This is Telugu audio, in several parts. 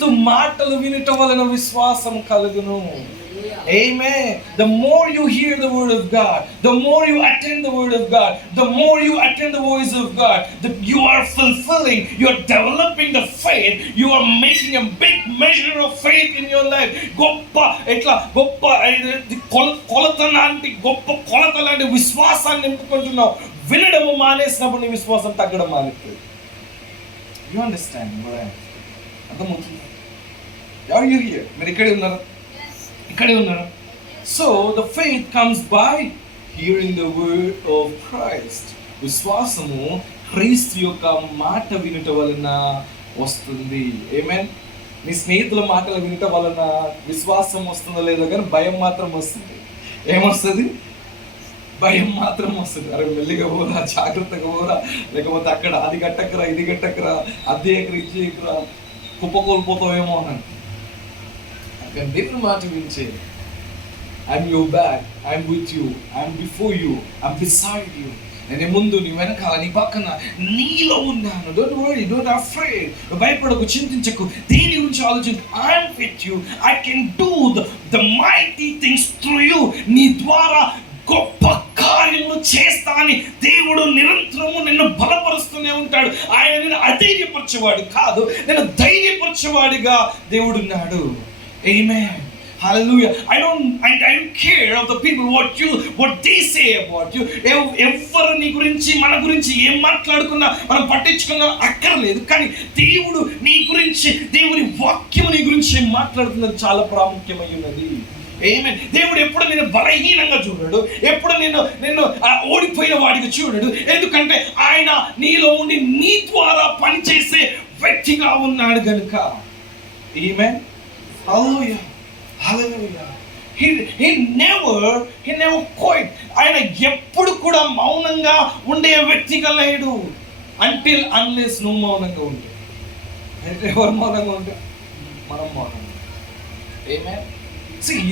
క్రీస్తు మాటలు వినుట వలన విశ్వాసం కలుగును. Amen. The more you hear the word of God, the more you attend the word of God, the more you attend the voice of God, you are fulfilling, you are developing the faith, you are making a big measure of faith in your life. Goppa కొలతలాంటి విశ్వాసాన్ని నింపుకుంటున్నావు. వినడము మానేసినప్పుడు నీ విశ్వాసం తగ్గడం మానేస్తుంది. You understand? అర్థమవుతుంది? Are you here? మీరు ఇక్కడే ఉన్నారా? ఇక్కడే ఉన్నారు. So the faith comes by hearing the word of Christ. విశ్వాసము క్రీస్తు యొక్క మాట వినుట వలన వస్తుంది. ఆమేన్. నీ స్నేహితుల మాటలు వినుట వలన విశ్వాసం వస్తుందో లేదో కానీ భయం మాత్రం వస్తుంది. ఏమొస్తుంది? భయం మాత్రం వస్తుంది. అరే మెల్లిగా పోరా, జాగ్రత్తగా పోరా, లేకపోతే అక్కడ అది గట్టకరా, ఇది గట్టకరా, అది ఎక్కరా, ఇది ఎక్కరా, కుప్పకోల్పోతావేమో అని. దేవుని మాట వింటే I'm your back, I'm with you, I'm before you, I'm beside you. నేను ముందు, నీ వెనకాల, నీ పక్కన, నీలో ఉన్నాను. Don't worry, don't afraid. భయపడకు, చింతించకు, దేని గురించి ఆలోచించు. I'm with you, I can do the mighty things through you. నీ ద్వారా గొప్ప కార్యములు చేస్తా అని దేవుడు నిరంతరము నిన్ను బలపరుస్తూనే ఉంటాడు. ఆయన నిన్ను అధైర్యపరచేవాడు కాదు, నేను ధైర్యపరచేవాడిగా దేవుడున్నాడు. Amen. Hallelujah. I don't care of the people what they say about you. ఎవరు నీ గురించి, మన గురించి ఏం మాట్లాడుకున్నా మనం పట్టించుకున్నా అక్కర్లేదు. కానీ దేవుడు నీ గురించి, దేవుని వాక్యము నీ గురించి ఏం మాట్లాడుతున్నది చాలా ప్రాముఖ్యమై ఉన్నది. Amen. దేవుడు ఎప్పుడు నేను బలహీనంగా చూడడు, ఎప్పుడు నిన్ను ఓడిపోయిన వాడిగా చూడడు. ఎందుకంటే ఆయన నీలో ఉండి నీ ద్వారా పనిచేసే వ్యక్తిగా ఉన్నాడు కనుక. Amen. Hallelujah. Hallelujah. He never quit. ఆయన ఎప్పుడు కూడా మౌనంగా ఉండే వ్యక్తిగా లేడు. unless నువ్వు మౌనంగా ఉంటే. ఎవరు మౌనంగా ఉంటే మనం మౌనంగా. Amen. See,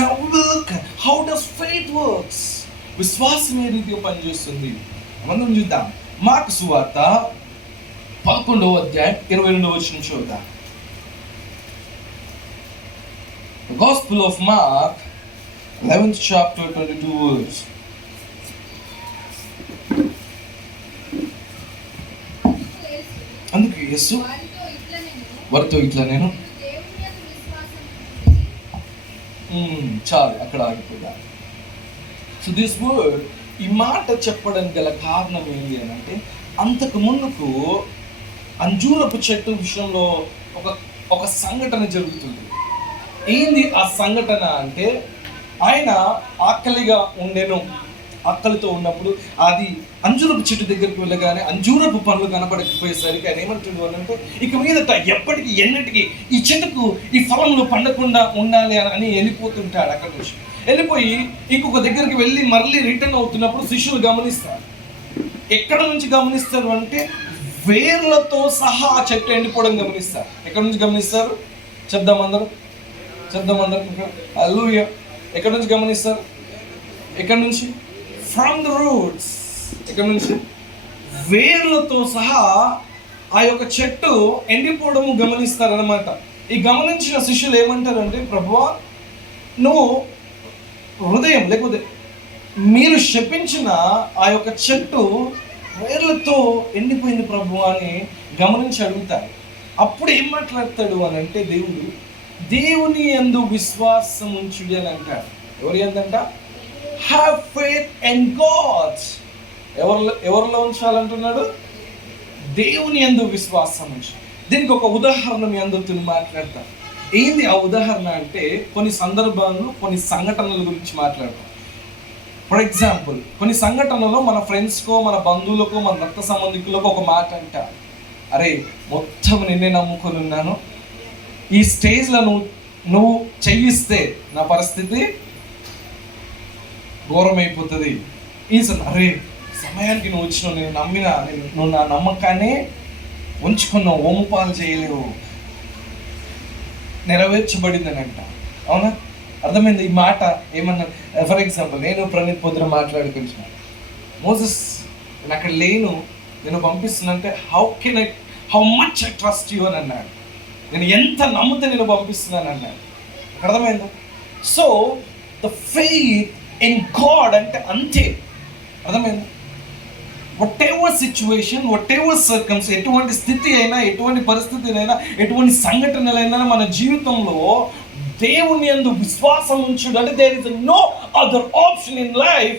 now we will look at how does faith works. విశ్వాసం ఏ రీతిగా పనిచేస్తుంది మనం చూద్దాం. మార్కు సువార్త 11వ అధ్యాయం 22వ వచనం చూద్దాం. The Gospel of Mark, 11th chapter, 22 words. అందుకే యేసు వారితో ఇట్లా నేను చాలు అక్కడ ఆగిపోదా. సో దిస్ వర్డ్, ఈ మాట చెప్పడానికి గల కారణం ఏంటి అని అంటే, అంతకు ముందుకు అంజూరపు చెట్టు విషయంలో ఒక సంఘటన జరుగుతుంది. ఏంది ఆ సంఘటన అంటే, ఆయన ఆకలిగా ఉండెను. ఆకలితో ఉన్నప్పుడు అది అంజూరపు చెట్టు దగ్గరికి వెళ్ళగానే అంజూరపు పండ్లు కనపడకపోయేసరికి ఆయన ఏమంటుండు అని అంటే, ఇక మీదట ఎప్పటికీ ఎన్నటికీ ఈ చెట్టుకు ఈ ఫలంలో పండకుండా ఉండాలి అని వెళ్ళిపోతుంటాడు. అక్కడి నుంచి వెళ్ళిపోయి ఇంకొక దగ్గరికి వెళ్ళి మళ్ళీ రిటర్న్ అవుతున్నప్పుడు శిష్యులు గమనిస్తారు. ఎక్కడ నుంచి గమనిస్తారు అంటే, వేర్లతో సహా ఆ చెట్టు ఎండిపోవడం గమనిస్తారు. ఎక్కడి నుంచి గమనిస్తారు? చెప్దాం అందరూ. హల్లెలూయా. ఎక్కడి నుంచి గమనిస్తారు? ఎక్కడి నుంచి? From the roots. ఎక్కడి నుంచి? వేర్లతో సహా ఆ యొక్క చెట్టు ఎండిపోవడము గమనిస్తారనమాట. ఈ గమనించిన శిష్యులు ఏమంటారంటే, ప్రభువా, నువ్వు హృదయం లేకపోతే మీరు శపించిన ఆ యొక్క చెట్టు వేర్లతో ఎండిపోయింది ప్రభువా అని గమనించి అడుగుతారు. అప్పుడు ఏం మాట్లాడతాడు అని అంటే, దేవుని యందు విశ్వాసం ఉంచుడి అని అంటాడు. ఎవరి యందంట? Have faith in God. ఎవరిలో ఉంచాలంటున్నాడు? దేవుని యందు విశ్వాసం ఉంచు. దీనికి ఒక ఉదాహరణ మీ అందరితో మాట్లాడతాను. ఏంది ఆ ఉదాహరణ అంటే, కొన్ని సందర్భాల్లో కొన్ని సంఘటనల గురించి మాట్లాడతాం. ఫర్ ఎగ్జాంపుల్, కొన్ని సంఘటనలో మన ఫ్రెండ్స్కో, మన బంధువులకో, మన రక్త సంబంధికులకు ఒక మాట అంట, అరే మొత్తం నిన్నే నమ్ముకొని ఉన్నాను, ఈ స్టేజ్లో నువ్వు చెయ్యిస్తే నా పరిస్థితి ఘోరమైపోతుంది. అరే సమయానికి నువ్వు వచ్చినావు, నేను నమ్మినా, నువ్వు నా నమ్మకాన్ని ఉంచుకున్నావు, ఓముపాలు చేయలేవు, నెరవేర్చబడిందని అంట. అవునా? అర్థమైంది ఈ మాట ఏమన్నా? ఫర్ ఎగ్జాంపుల్, నేను ప్రణీత్ పొద్దున మాట్లాడుకుంటున్నాను, మోసెస్ నేను అక్కడ లేను, నేను పంపిస్తున్నా అంటే, how much I trust you అని అన్నాడు. నేను ఎంత నమ్మితే నేను పంపిస్తున్నాను అన్నాడు. అర్థమైందా? So the faith in God అంటే అంతే. అర్థమైందా? Whatever situation, whatever circumstances, ఎటువంటి స్థితి అయినా, ఎటువంటి పరిస్థితులైనా, ఎటువంటి సంఘటనలైనా మన జీవితంలో దేవుని యందు విశ్వాసం ఉంచుడు అంటే there is no other option in life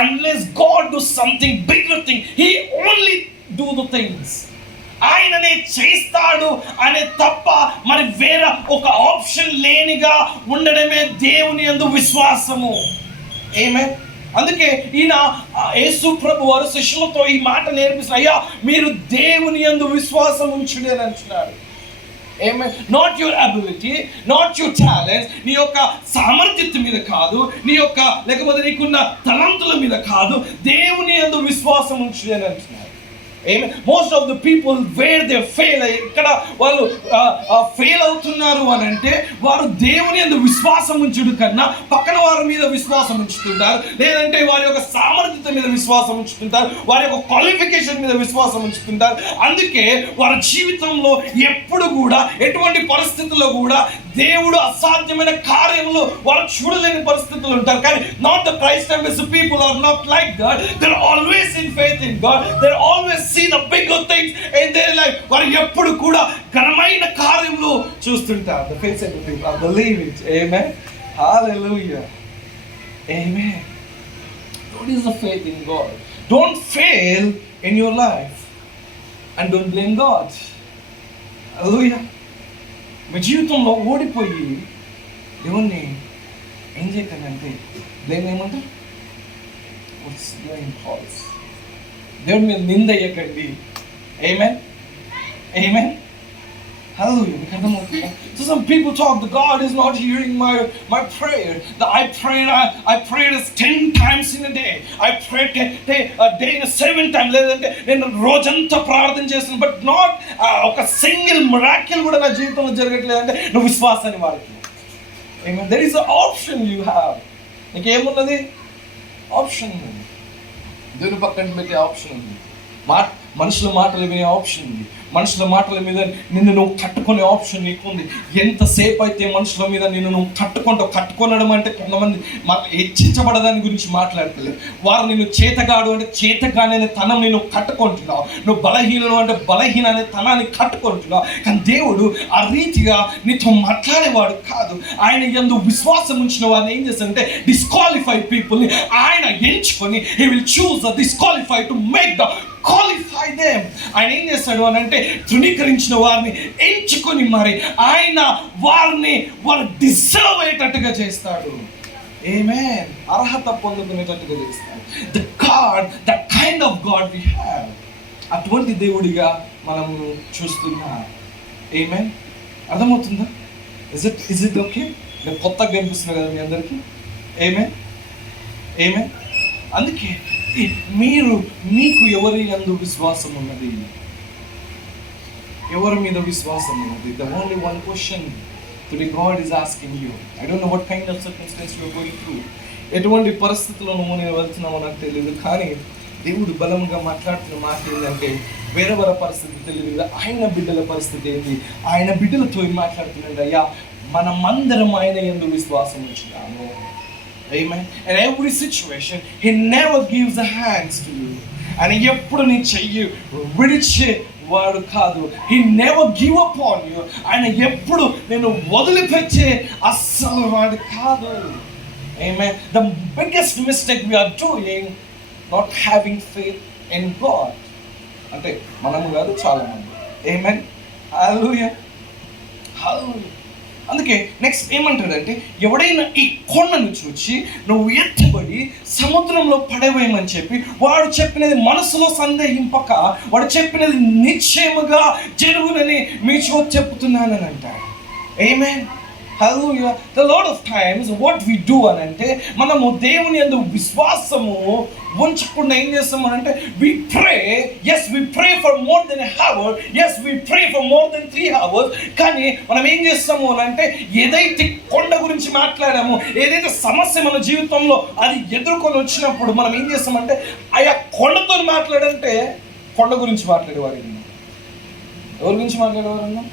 unless God do something bigger thing. He only do the things. ఆయననే చేస్తాడు అనే తప్ప మరి వేరే ఒక ఆప్షన్ లేనిగా ఉండడమే దేవుని యందు విశ్వాసము. ఆమేన్. అందుకే ఈయన యేసు ప్రభు వారు శిష్యులతో ఈ మాట నేర్పిస్తారు. అయ్యా మీరు దేవుని యందు విశ్వాసం ఉంచుడి అని అంటున్నాడు. Amen. Not your ability, not your talents, నీ యొక్క సామర్థ్యం మీద కాదు, నీ యొక్క లేకపోతే నీకున్న తలంతుల మీద కాదు, దేవుని యందు విశ్వాసం ఉంచుడి అని అంటున్నాడు. Amen. Most of the people where they fail, ఇక్కడ వాళ్ళు ఫెయిల్ అవుతున్నారు అని అంటే వారు దేవుని యందు విశ్వాసం ఉంచుడు కన్నా పక్కన వారి మీద విశ్వాసం ఉంచుతుంటారు, లేదంటే వారి యొక్క సామర్థ్యం మీద విశ్వాసం ఉంచుతుంటారు, వారి యొక్క క్వాలిఫికేషన్ మీద విశ్వాసం ఉంచుతుంటారు. అందుకే వారి జీవితంలో ఎప్పుడు కూడా ఎటువంటి పరిస్థితుల్లో కూడా దేవుడు అసాధ్యమైన కార్యములు వారు చూడలేని పరిస్థితులు ఉంటారు. కానీ not the Christ embassy people are not like that. They are always in faith in God. They are always see the bigger things in their life. వారు ఎప్పుడు కూడా ఘనమైన కార్యములు చూస్తుంటారు. The faith of the people I believe it. ఆమేన్. హల్లెలూయా. ఆమేన్. What is the faith in God? Don't fail in your life and don't blame God. Hallelujah. మీ జీవితంలో ఓడిపోయి దేవుణ్ణి ఏం చేయకండి బ్లేమ్ ఏమంటారు? దేవుడి మీద నింద అయ్యకండి. ఆమేన్. ఆమేన్. Hallelujah. మీకు అర్థమవుతుందా? So some people talk that God is not hearing my prayer. I prayed 10 times in a day. I prayed a day in 7 times. లేదంటే నేను రోజంతా ప్రార్థన చేస్తాను, బట్ నాట్ ఒక సింగిల్ మిరాకిల్ కూడా నా జీవితంలో జరగట్లేదు అంటే నువ్వు విశ్వాసాన్ని వాడికి. Amen. There is an option you have. నీకేమున్నది? ఆప్షన్ ఉంది. దేవుని పక్కన పెట్టే ఆప్షన్ ఉంది. మనుషుల మాటలు వినే ఆప్షన్ ఉంది. మనుషుల మాటల మీద నిన్ను నువ్వు కట్టుకునే ఆప్షన్ నీకుంది. ఎంతసేపు అయితే మనుషుల మీద నిన్ను నువ్వు కట్టుకొనడం అంటే కొంతమంది హెచ్చించబడదాని గురించి మాట్లాడతలేదు. వారు నిన్ను చేతగాడు అంటే చేతగానే తనం నేను కట్టుకుంటున్నావు. నువ్వు బలహీనను అంటే బలహీన అనే తనాన్ని కట్టుకుంటున్నావు. కానీ దేవుడు ఆ రీతిగా నీతో మాట్లాడేవాడు కాదు. ఆయన యందు విశ్వాసం ఉంచిన వారిని ఏం చేస్తాడంటే డిస్క్వాలిఫై పీపుల్ని ఆయన ఎంచుకొని he will choose the disqualify to make the qualify them. ఆయన ఏం చేస్తాడు అని అంటే తృణీకరించిన వారిని ఎంచుకొని మరి ఆయన వారు డిజర్వ్ అయ్యేటట్టుగా చేస్తాడు. ఆమేన్. అర్హత పొందుకునేటట్టుగా చేస్తాడు. The kind of God we have. అటువంటి దేవుడిగా మనం చూస్తున్నాం. ఆమేన్. అర్థమవుతుందా? Is it okay? నేను కొత్తగా కనిపిస్తున్నా కదా మీ అందరికీ. ఆమేన్. ఆమేన్. అందుకే మీకు ఎవరి యందు విశ్వాసం ఉన్నది? ఎవరి మీద విశ్వాసం ఉన్నది? The only one question today God is asking you. I don't know what kind of circumstance you are going through. ఎటువంటి పరిస్థితుల్లో నేను వెళ్తున్నామో నాకు తెలియదు, కానీ దేవుడు బలంగా మాట్లాడుతున్న మాట ఏంటంటే వేరే పరిస్థితి తెలియదు, ఆయన బిడ్డల పరిస్థితి ఏంటి, ఆయన బిడ్డలతో మాట్లాడుతున్నాడు. అయ్యా మనమందరం ఆయన యందు విశ్వాసం ఉంచుతాము. Amen. In every situation, He never gives the hands to you. And ఎప్పుడు నీ చెయ్యి విడిచే వాడు కాదు. He never give up on you. ఆయన ఎప్పుడు నేను వదిలిపెట్టే అస్సలు వాడు కాదు. Amen. The biggest mistake we are doing, not having faith in God. అంటే మనము కాదు, చాలా మంది. Amen. Hallelujah. Hallelujah. అందుకే నెక్స్ట్ ఏమంటాడంటే ఎవడైనా ఈ కొండను చూచి నువ్వు ఎత్తబడి సముద్రంలో పడవేయమని చెప్పి వాడు చెప్పినది మనసులో సందేహింపక వాడు చెప్పినది నిశ్చయముగా జరుగునని మీతో చెప్తున్నానని అంటాడు. ఆమేన్. Hallelujah. The lot of times what we do అనంటే మనము దేవుని యందు విశ్వాసము ఉంచకుండా ఏం చేస్తామనంటే we pray. Yes, we pray for more than an hour. Yes, we pray for more than 3 hours. కానీ మనం ఏం చేస్తాము అనంటే ఏదైతే కొండ గురించి మాట్లాడామో, ఏదైతే సమస్య మన జీవితంలో అది ఎదుర్కొని వచ్చినప్పుడు మనం ఏం చేస్తామంటే ఆయా కొండతో మాట్లాడంటే కొండ గురించి మాట్లాడేవారు. ఎవరి గురించి మాట్లాడేవారన్నా?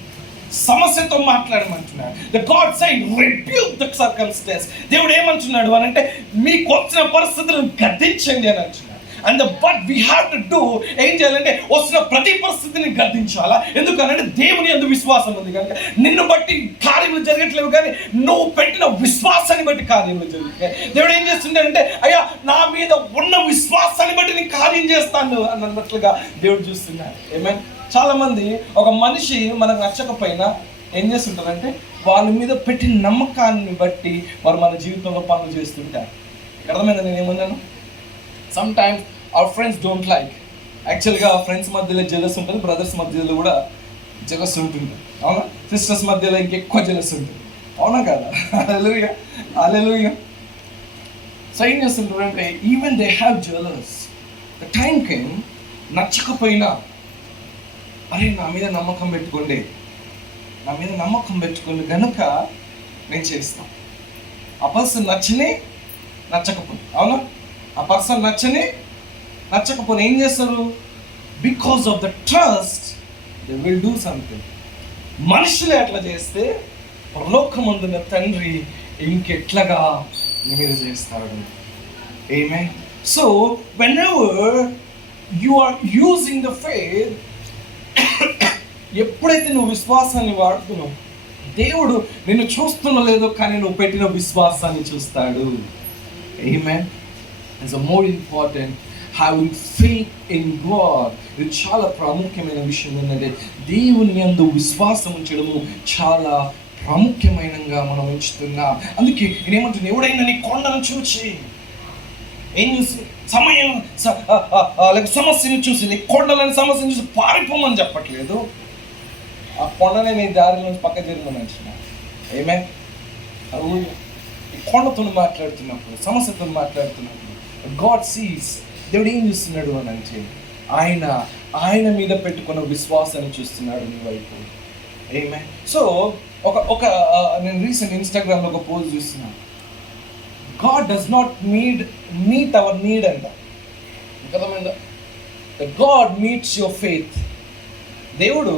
సమస్యతో మాట్లాడమంటున్నాడు. The God side rebuke the circumstances. దేవుడు ఏమంటున్నాడు అని అంటే మీకు వచ్చిన పరిస్థితులను గద్దించండి అని అంటున్నాడు. And but we have to do, ఏం చేయాలంటే వస్తున్న ప్రతి పరిస్థితిని గద్దించాలా. ఎందుకనంటే దేవుని యందు విశ్వాసం ఉంది కనుక. నిన్ను బట్టి కార్యములు జరగట్లేవు, కానీ నువ్వు పెట్టిన విశ్వాసాన్ని బట్టి కార్యములు జరుగుతాయి. దేవుడు ఏం చేస్తుంటాడంటే, అయ్యా నా మీద ఉన్న విశ్వాసాన్ని బట్టి నేను కార్యం చేస్తాను అన్నట్లుగా దేవుడు చూస్తున్నాడు. ఏమైనా చాలా మంది ఒక మనిషి మనకు నచ్చకపోయినా ఏం చేస్తుంటారంటే వాళ్ళ మీద పెట్టిన నమ్మకాన్ని బట్టి వారు మన జీవితంలో పనులు చేస్తుంటారు. అర్థమైందా నేను ఏమన్నాను? Sometimes our friends don't like. యాక్చువల్గా ఫ్రెండ్స్ మధ్యలో జెలస్ ఉంటుంది, బ్రదర్స్ మధ్యలో కూడా జెలస్ ఉంటుంది, అవునా? సిస్టర్స్ మధ్యలో ఇంకెక్కువ జెలస్ ఉంటుంది, అవునా కదా? హల్లెలూయా, హల్లెలూయా. సో ఏం చేస్తుంటారంటే even they have jealous. The time came, నచ్చకపోయినా అరే నా మీద నమ్మకం పెట్టుకోండి, నా మీద నమ్మకం పెట్టుకోండి కనుక నేను చేస్తాను. ఆ పర్సన్ నచ్చకపోయి, అవునా? ఆ పర్సన్ నచ్చకపోతే ఏం చేస్తారు? Because of the trust they will do something. మనుషులే అట్లా చేస్తే పరలోకమందున్న తండ్రి ఇంకెట్లాగా నీ మీద చేస్తాడు. Amen. So whenever you are using the faith, ఎప్పుడైతే నువ్వు విశ్వాసాన్ని వాడుతున్నావు, దేవుడు నిన్ను చూస్తున్నా లేదో కానీ నువ్వు పెట్టిన విశ్వాసాన్ని చూస్తాడు. Amen. It's more important having faith in God. ఇది చాలా ప్రాముఖ్యమైన విషయం. ఏంటంటే దేవుని యందు విశ్వాసం ఉంచడము చాలా ప్రాముఖ్యమైనగా మనం ఉంచుతున్నాం. అందుకే నేనేమంటున్నా, ఎవడైనా నీ కొండను చూచి ఏం చూసి సమస్యను చూసి, నీ కొండలని సమస్యను చూసి పారిపోమని చెప్పట్లేదు. ఆ కొండనే నీ దారి నుంచి పక్క జరిగిన అంటున్నా. ఏమే ఈ కొండతో మాట్లాడుతున్నప్పుడు, సమస్యతో మాట్లాడుతున్నప్పుడు గాడ్ సీస్. దేవుడు ఏం చూస్తున్నాడు అని అంటే ఆయన మీద పెట్టుకున్న విశ్వాసాన్ని చూస్తున్నాడు నీ వైపు. ఏమే. సో నేను రీసెంట్ ఇన్స్టాగ్రామ్లో ఒక పోస్ట్ చూస్తున్నాను. God does not meet our need అంట. అర్థమైందా? God meets your faith. దేవుడు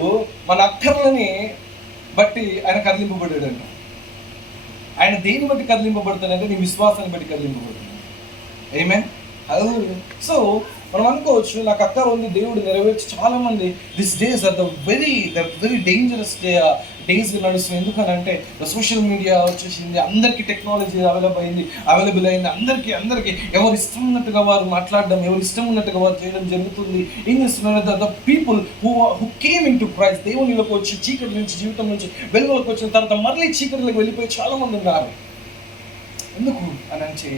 మన అక్కర్లని బట్టి ఆయన కదిలింపబడాడంట. ఆయన దేని బట్టి కదిలింపబడతాడంటే నీ విశ్వాసాన్ని బట్టి కదిలింపబడతాడు. ఆమేన్. హల్లెలూయా. సో మనం అనుకోవచ్చు నాకు అక్కర ఉంది, దేవుడు నెరవేర్చి. చాలా మంది this days are the very dangerous days నడుస్తుంది. ఎందుకనంటే సోషల్ మీడియా వచ్చేసింది, అందరికీ టెక్నాలజీ అవైలబుల్ అయింది. అందరికీ ఎవరు ఇష్టం ఉన్నట్టుగా వారు మాట్లాడడం, ఎవరు ఇష్టం ఉన్నట్టుగా వారు చేయడం జరుగుతుంది. ఏం చేస్తున్నారు? The people who came in to Christ, దేవునిలోకి వచ్చి చీకటి నుంచి, జీవితం నుంచి వెలుగులోకి వచ్చిన తర్వాత మళ్ళీ చీకటిలోకి వెళ్ళిపోయి చాలా మంది ఉన్నారు. ఎందుకు అని అంటే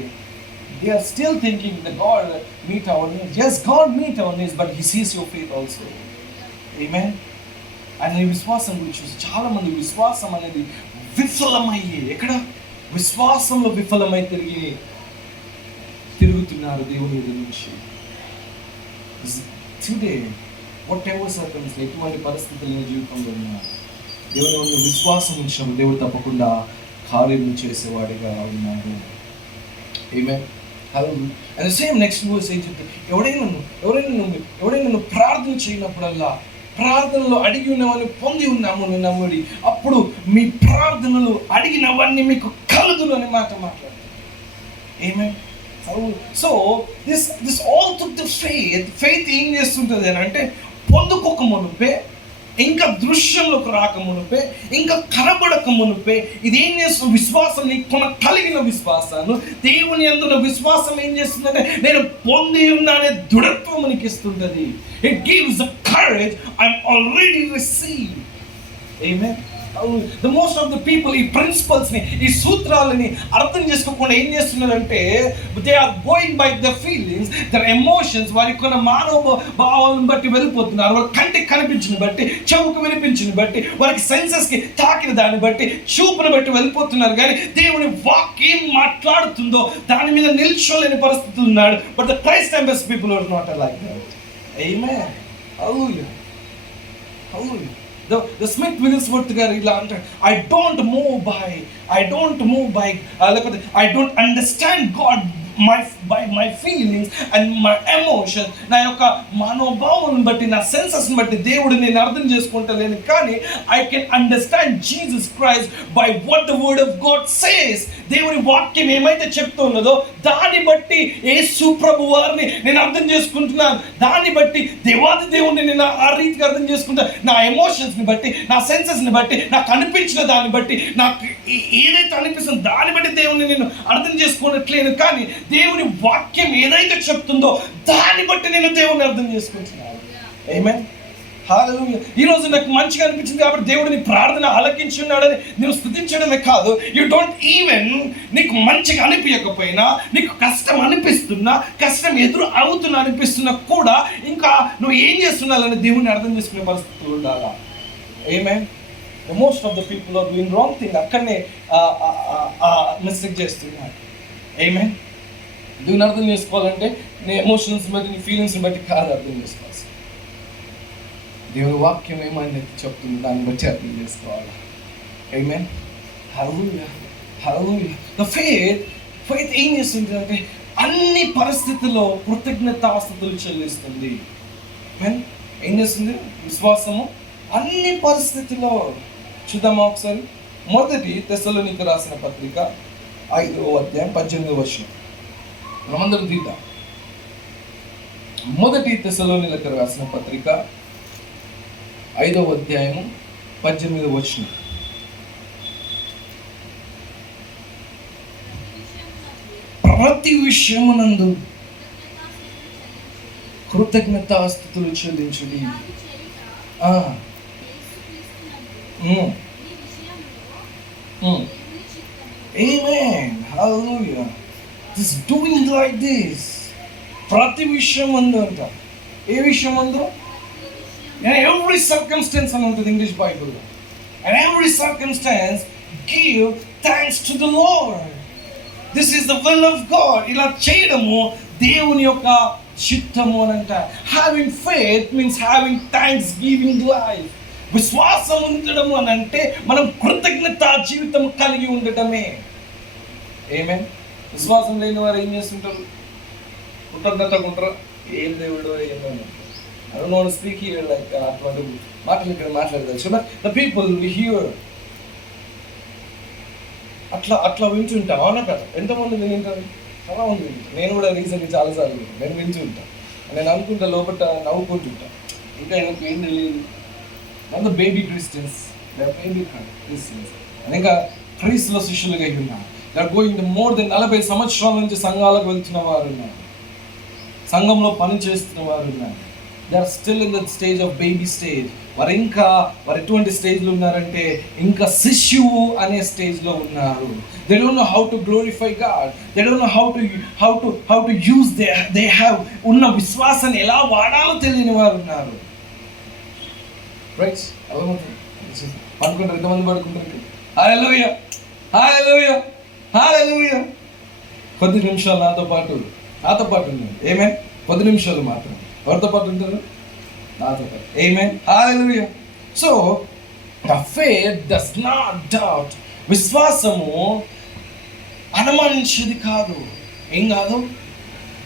they are still thinking that God meet our needs. Yes, God meet our needs, but He sees your faith also. Amen. And ఈ విశ్వాసం గురించి చాలా మంది విశ్వాసం అనేది విఫలమయ్యి, ఎక్కడ విశ్వాసంలో విఫలమై తిరుగుతున్నారు దేవుని మీద నుంచి. టుడే వాట్ ఎవర్ సర్కమ్స్టెన్స్, ఎటువంటి పరిస్థితులు నీ జీవితంలో ఉన్నా దేవుని విశ్వాసం ఉంచడం దేవుడు తప్పకుండా కార్యము చేసేవాడిగా ఉన్నాడు. Amen. Hallelujah. And the same next verse ఏం చెప్తాడు? ఎవడైనా నువ్వు ప్రార్థన చేయనప్పుడల్లా, ప్రార్థనలో అడిగి ఉన్నవన్నీ పొంది ఉన్నాము అని నమ్ముడి, అప్పుడు మీ ప్రార్థనలు అడిగినవన్నీ మీకు కలుగును అని మాట మాట్లాడతాడు. Amen. So this all took the faith ఏం చేస్తుంటుంది అని అంటే పొందుకోక మునుపే, ఇంకా దృశ్యంలోకి రాక మునిపే, ఇంకా కనబడక మునిపే ఇదేం చేస్తున్న విశ్వాసం, నీకు కలిగిన విశ్వాసాన్ని, దేవుని యందున్న విశ్వాసం ఏం చేస్తుందంటే నేను పొంది ఉన్నానే దృఢత్వం మనకి ఇస్తుంటది. It gives the courage, I'm already received. Amen. The most of the people ఈ ప్రిన్సిపల్స్ ని, ఈ సూత్రాలని అర్థం చేసుకోకుండా ఏం చేస్తున్నారంటే they are going by their feelings, their emotions. వారి కొన్న మానవ భావాలను బట్టి వెళ్ళిపోతున్నారు. వారి కంటికి కనిపించిన బట్టి, చెవుకు వినిపించిన బట్టి, వారికి సెన్సెస్ కి తాకిన దాన్ని బట్టి, చూపును బట్టి వెళ్ళిపోతున్నారు. కానీ దేవుని వాక్యం మాట్లాడుతుందో దాని మీద నిల్చోలేని పరిస్థితులు ఉన్నాడు. But the Christ ambassadors people are not like that. Amen. Hallelujah. Hallelujah. The Smith Wigglesworth గారు ఇలా అంటాడు, I don't move by, లేకపోతే I don't understand God my feelings and my emotion, నా యొక్క మనోభావం బట్టి, నా సెన్సెస్ని బట్టి దేవుడు నేను అర్థం చేసుకుంటలేను. కానీ I can understand Jesus Christ by what the word of God says. దేవుని వాక్యం ఏమైతే చెప్తున్నదో దాన్ని బట్టి యేసు ప్రభు వారిని నేను అర్థం చేసుకుంటున్నాను. దాన్ని బట్టి దేవాది దేవుడిని నేను ఆ రీతిగా అర్థం చేసుకుంటాను. నా ఎమోషన్స్ని బట్టి, నా సెన్సెస్ని బట్టి, నాకు అనిపించిన దాన్ని బట్టి, నాకు ఏదైతే అనిపిస్తుందో దాన్ని బట్టి దేవుడిని నేను అర్థం చేసుకోనట్లేను. కానీ దేవుని వాక్యం ఏదైతే చెప్తుందో దాన్ని బట్టి నేను దేవుడిని అర్థం చేసుకుంటున్నాను. ఆమేన్. హల్లెలూయా. ఈరోజు నాకు మంచిగా అనిపించింది కాబట్టి దేవుడిని ప్రార్థన ఆలకించున్నాడని నువ్వు స్తుతించడమే కాదు, యూ డోంట్ ఈవెన్, నీకు మంచిగా అనిపించకపోయినా, నీకు కష్టం అనిపిస్తున్నా, కష్టం ఎదురు అవుతున్నా అనిపిస్తున్నా కూడా ఇంకా నువ్వు ఏం చేస్తున్నాలని దేవుడిని అర్థం చేసుకునే పరిస్థితులు ఉండాలా. Amen. Most of the people are doing wrong thing. అక్కడనే మిస్టేక్ చేస్తున్నారు. ఆమేన్. దేవుని అర్థం చేసుకోవాలంటే నీ ఎమోషన్స్ బట్టి, నీ ఫీలింగ్స్ని బట్టి కాదు అర్థం చేసుకోవాలి. దేవుని వాక్యం ఏమైనా చెప్తుంది దాన్ని బట్టి అర్థం చేసుకోవాలి. ఆమేన్. హల్లెలూయా. హల్లెలూయా. ద ఫెయిత్ ఏం చేస్తుంది అంటే అన్ని పరిస్థితుల్లో కృతజ్ఞతాస్తుతులు చెల్లిస్తుంది. ఆమేన్. ఏం చేస్తుంది విశ్వాసము? అన్ని పరిస్థితుల్లో. చూద్దామా ఒకసారి. మొదటి తెస్సలోనికీయులకు రాసిన పత్రిక 5వ అధ్యాయం 18వ వచనం మనమందరం తీద్దాం. మొదటి తెస్సలోనికీయులకు రాసిన పత్రిక 5వ అధ్యాయము 18వ వచనం. ప్రతి విషయమునందు కృతజ్ఞతాస్తుతులు చెల్లించుడి. Amen. Hallelujah. Just doing like this. ప్రతి విషయం అందు అంట. ఏ విషయం అందు? Every circumstance అని ఉంటుంది ఇంగ్లీష్ బైబిల్లో. And every circumstance give thanks to the Lord. This is the will of God. ఇలా చేయడము దేవుని యొక్క చిత్తము అని అంట. Having faith means having thanksgiving life. విశ్వాసం ఉండడం అని అంటే మనం కృతజ్ఞత జీవితం కలిగి ఉండటమే. ఆమేన్. విశ్వాసం లేని వారు ఏం చేస్తుంటారు? కృతజ్ఞతగా ఉంటారు. ఏం దేవుడు ఏమో. I don't want to speak here like అటువంటి మాటలు ఇక్కడ మాట్లాడదాం. But the people here అట్లా వింటుంటాం. అవునా కదా? ఎంతమంది వింటారు? చాలా మంది వింటారు. నేను కూడా రీసెంట్గా చాలాసార్లు నేను వింటుంటాను. నేను అనుకుంటా లోపల నవ్వుకుంటుంటా. ఇంకా எனக்கு ఏం తెలియదు. అంత బేబీ క్రిస్టియన్స్, బేబీ క్రిస్టియన్స్ ఇంకా క్రీస్తులో శిష్యులుగా ఉన్నారు. They are going more than 40 సంవత్సరాల నుంచి సంఘాలకు వెళ్తున్న వారు ఉన్నారు. సంఘంలో పని చేస్తున్న వారు ఉన్నారు. They are still in the stage of baby stage. వారు ఎటువంటి స్టేజ్లో ఉన్నారంటే ఇంకా శిష్యువు అనే స్టేజ్లో ఉన్నారు. They don't know how to glorify God. They don't know how to use they have ఉన్న విశ్వాసాన్ని ఎలా వాడాలో తెలియని వారు ఉన్నారు. రైట్. పడుకుంటారు. ఎంతమంది పడుకుంటారు? హల్లెలూయా. హల్లెలూయా. హల్లెలూయా. కొద్ది నిమిషాలు నాతో పాటు ఉన్నారు. ఆమేన్. 10 నిమిషాలు మాత్రం. ఎవరితో పాటు ఉంటారు? నాతో పాటు. Amen. Hallelujah. So faith does not doubt. విశ్వాసము అనుమానించేది కాదు. ఏం కాదు?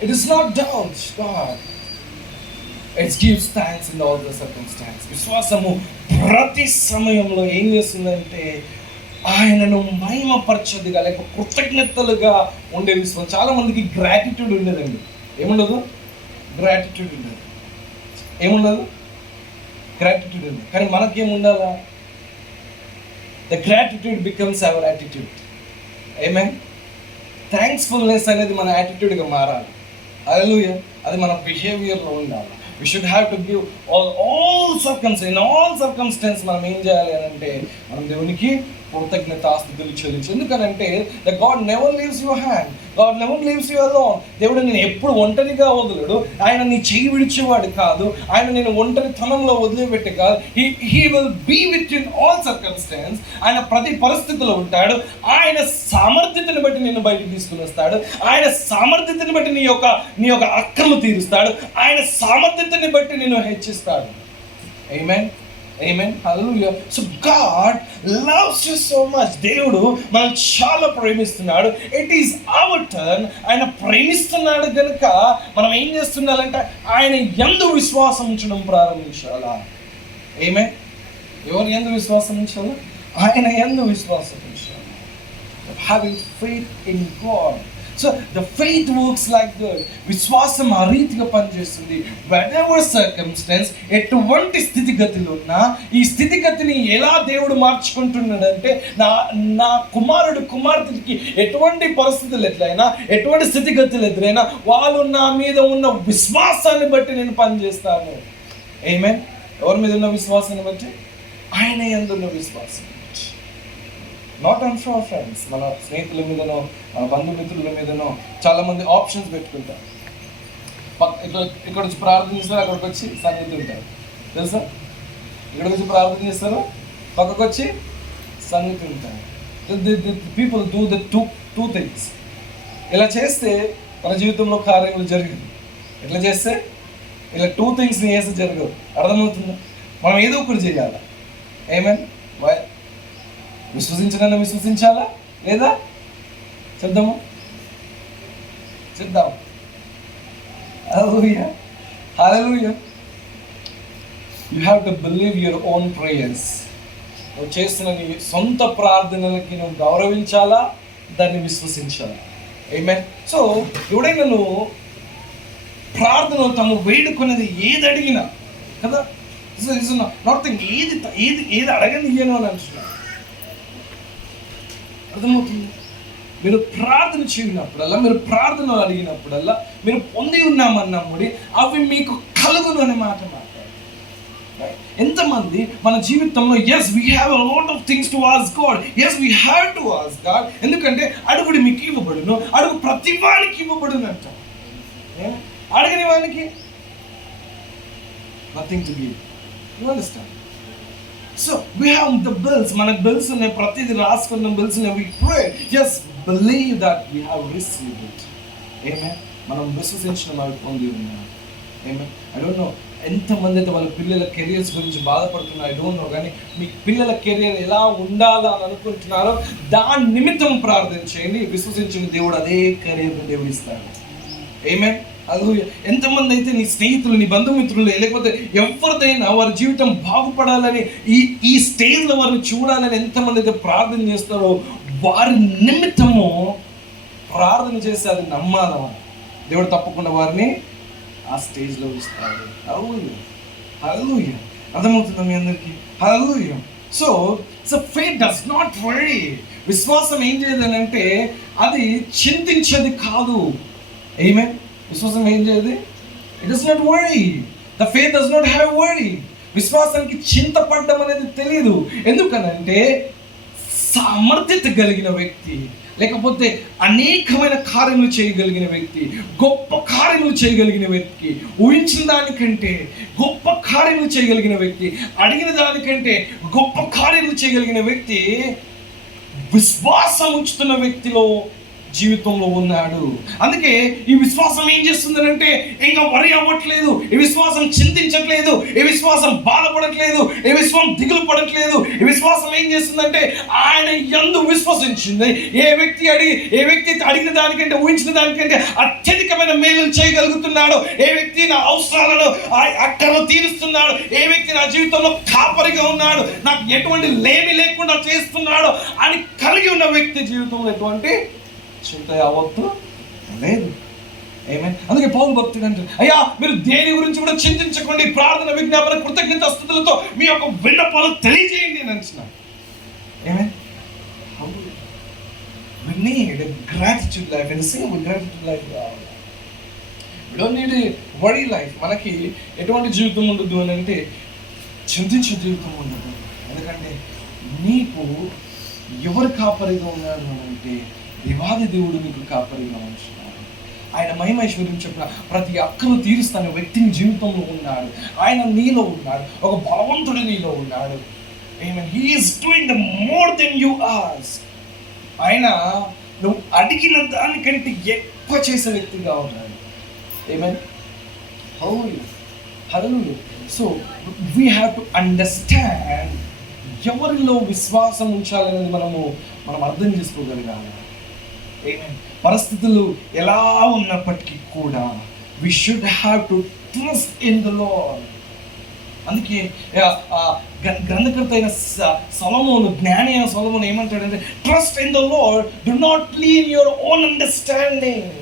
It is not doubt God. It gives thanks in all the circumstances. విశ్వాసము ప్రతి సమయంలో ఏం చేస్తుందంటే ఆయనను మహిమపరచదుగా లేక కృతజ్ఞతలుగా ఉండే విశ్వాసం. చాలా మందికి గ్రాటిట్యూడ్ ఉండదండి. ఏముండదు? గ్రాటిట్యూడ్ ఉండదు. ఏముండదు? గ్రాటిట్యూడ్ ఉంది. కానీ మనకేముండాలా? The gratitude becomes our attitude. Amen. Thanksfulness అనేది మన యాటిట్యూడ్గా మారాలి. హల్లెలూయా. అది మన బిహేవియర్లో ఉండాలి. We should have to give all circumstances మనం ఏం చేయాలి అని అంటే మనం దేవునికి కృతజ్ఞతాస్తుతులు చెల్లించు. ఎందుకనంటే God never leaves your hand. God never leaves you alone. దేవుడు నేను ఎప్పుడు ఒంటరిగా వదలడు. ఆయన నీ చెయ్యి విడిచేవాడు కాదు. ఆయన నేను ఒంటరితనంలో వదిలిపెట్టే కాదు. He will be with you in all circumstances. ఆయన ప్రతి పరిస్థితిలో ఉంటాడు. ఆయన సామర్థ్యతను బట్టి నిన్ను బయటకు తీసుకుని వస్తాడు. ఆయన సామర్థ్యతను బట్టి నీ యొక్క అక్కర్లు తీరుస్తాడు. ఆయన సామర్థ్యతని బట్టి నిన్ను హెచ్చిస్తాడు. ఆమేన్. Amen. Hallelujah. So God loves you so much. దేవుడు మనం చాలా ప్రేమిస్తున్నాడు. It is our turn. ఆయన ప్రేమిస్తున్నాడు కనుక మనం ఏం చేస్తున్నారంటే ఆయన యందు విశ్వాసం ఉంచడం ప్రారంభించాలా. Amen. ఎవరి యందు విశ్వాసం ఉంచాలా? ఆయన యందు విశ్వాసం ఉంచాలి. Having faith in God. So the faith works like that. విశ్వాసం ఆ రీతిగా పనిచేస్తుంది. whatever circumstance, ఎటువంటి స్థితిగతులు ఉన్నా ఈ స్థితిగతిని ఎలా దేవుడు మార్చుకుంటున్నాడంటే నా కుమార్తెకి ఎటువంటి పరిస్థితులు ఎట్లయినా, ఎటువంటి స్థితిగతులు ఎదురైనా వాళ్ళు నా మీద ఉన్న విశ్వాసాన్ని బట్టి నేను పనిచేస్తాను. ఆమేన్. ఎవరి మీద ఉన్న విశ్వాసాన్ని బట్టి? ఆయన యందు ఉన్న విశ్వాసం. Not on for friends. మన స్నేహితుల మీదనో, మన బంధుమిత్రుల మీదనో చాలా మంది ఆప్షన్స్ పెట్టుకుంటారు. ఇక్కడ వచ్చి ప్రార్థన చేస్తారు, అక్కడికి వచ్చి సన్నిధి ఉంటారు. తెలుసా? ఇక్కడికి వచ్చి ప్రార్థన చేస్తారు, పక్కకు వచ్చి సన్నిధి ఉంటారు. People do the two things. ఇలా చేస్తే మన జీవితంలో కార్యములు జరగదు. ఎట్లా చేస్తే ఇలా టూ థింగ్స్ని చేస్తే జరగదు. అర్థమవుతుందా? మనం ఏదో ఒకటి చేయాలి. ఏమేన్ విశ్వసించాలా లేదా? చేద్దాం. Hallelujah, hallelujah. You have to believe your own prayers. నువ్వు చేస్తున్న నీ సొంత ప్రార్థనలకి నువ్వు గౌరవించాలా, దాన్ని విశ్వసించాలా. ఆమేన్. సో ఎవడైనా నువ్వు ప్రార్థనలో తను వేడుకునేది ఏది అడిగినా కదా, నాట్ థింగ్ ఏది అడగని ఇయ్యను అని అంటున్నా. అర్థమవుతుంది? మీరు ప్రార్థన చేయనప్పుడల్లా, మీరు ప్రార్థనలు అడిగినప్పుడల్లా మీరు పొంది ఉన్నామన్నముడి అవి మీకు కలుగును అనే మాట మాట్లాడారు. ఎంతమంది మన జీవితంలో yes we have a lot of things to ask God. Yes we have to ask God. ఎందుకంటే అడుగుడు మీకు ఇవ్వబడును, అడుగు ప్రతి వానికి ఇవ్వబడును అంట. అడగని వానికి nothing to give. You understand? So we have the bills. మన బిల్స్ ఉన్నాయి, ప్రతిదీ రాసుకున్న బిల్స్ ఉన్నాయి. We pray, just believe that we have received it. Amen. మనం విశ్వసించిన అవి పొంది ఉన్నాం. Amen. I don't know ఎంతమంది అయితే వాళ్ళ పిల్లల కెరియర్స్ గురించి బాధపడుతున్నారు. I don't know, కానీ మీ పిల్లల కెరియర్ ఎలా ఉండాలా అని అనుకుంటున్నారో దాని నిమిత్తం ప్రార్థన చేయండి. విశ్వసించిన దేవుడు అదే కెరియర్ దేవుడు ఇస్తాడు. Amen. హల్లెలూయా. ఎంతమంది అయితే నీ స్నేహితులు, నీ బంధుమిత్రులు, లేకపోతే ఎవరిదైనా వారి జీవితం బాగుపడాలని ఈ స్టేజ్లో వారిని చూడాలని ఎంతమంది అయితే ప్రార్థన చేస్తారో వారి నిమిత్తము ప్రార్థన చేసి అది నమ్మాలమా దేవుడు తప్పకుండా వారిని ఆ స్టేజ్లో ఇస్తాడు. హల్లెలూయా, హల్లెలూయా. అర్థమవుతుందా మీ అందరికీ? Hallelujah. So faith does not worry. విశ్వాసం ఏం చేయదని అంటే అది చింతించేది కాదు. ఆమేన్. విశ్వాసం ఏం చేయదు? It does not worry. The faith does not have worry. విశ్వాసానికి చింతపడ్డం అనేది తెలియదు. ఎందుకనంటే సామర్థ్యత కలిగిన వ్యక్తి, లేకపోతే అనేకమైన కార్యములు చేయగలిగిన వ్యక్తి, గొప్ప కార్యములు చేయగలిగిన వ్యక్తి, ఊహించిన దానికంటే గొప్ప కార్యములు చేయగలిగిన వ్యక్తి, అడిగిన దానికంటే గొప్ప కార్యములు చేయగలిగిన వ్యక్తి విశ్వాసం ఉంచుతున్న వ్యక్తిలో జీవితంలో ఉన్నాడు. అందుకే ఈ విశ్వాసం ఏం చేస్తుందంటే ఇంకా వరి అవ్వట్లేదు, ఈ విశ్వాసం చింతించట్లేదు, ఈ విశ్వాసం బాధపడట్లేదు, ఈ విశ్వాసం దిగులు పడట్లేదు. ఈ విశ్వాసం ఏం చేస్తుందంటే ఆయన యందు విశ్వసించింది. ఏ వ్యక్తి అడిగిన దానికంటే, ఊహించిన దానికంటే అత్యధికమైన మేలు చేయగలుగుతున్నాడు, ఏ వ్యక్తి నా అవసరాలను అక్కడ తీరుస్తున్నాడు, ఏ వ్యక్తి నా జీవితంలో కాపరిగా ఉన్నాడు, నాకు ఎటువంటి లేమి లేకుండా చేస్తున్నాడు అని కలిగి ఉన్న వ్యక్తి జీవితంలో ఎటువంటి చింత యావత్తు లేదు. ఆమేన్. అందుకే పౌలు భక్తుడు అంటారు, అయ్యా మీరు దేని గురించి కూడా చింతించకండి, ప్రార్థన, విజ్ఞాపన, కృతజ్ఞత స్తుతులతో మీ యొక్క విన్నపాలు తెలియజేయండి అని అంటున్నాడు. ఆమేన్. We need a gratitude life and a single gratitude life. We don't need a worry life. మనకి ఎటువంటి జీవితం ఉండదు అని అంటే చింతించే జీవితం ఉండదు. ఎందుకంటే నీకు ఎవరు కాపరిగా ఉన్నాడు అంటే దేవాది దేవుడు నీకు కాపరిగా ఉంటున్నాడు. ఆయన మహిమైశ్వర్యం చెప్పిన ప్రతి అక్కను తీరుస్తాను వ్యక్తిని జీవితంలో ఉన్నాడు. ఆయన నీలో ఉన్నాడు, ఒక బలవంతుడు నీలో ఉన్నాడు. Amen. He is doing the more than you ask. ఆయన నువ్వు అడిగిన దానికంటే ఎక్కువ చేసే వ్యక్తిగా ఉన్నాడు. Amen. Hallelujah. Hallelujah. So we have to understand ఎవరిలో విశ్వాసం ఉంచాలనేది మనం అర్థం చేసుకోగలగాలి. పరిస్థితులు ఎలా ఉన్నప్పటికీ కూడా we should have to trust in the Lord. అందుకే గ్రంథకర్త అయిన సొలొమోను, జ్ఞాని అయిన సొలొమోను ఏమంటాడంటే, trust in the Lord, do not lean your own understanding.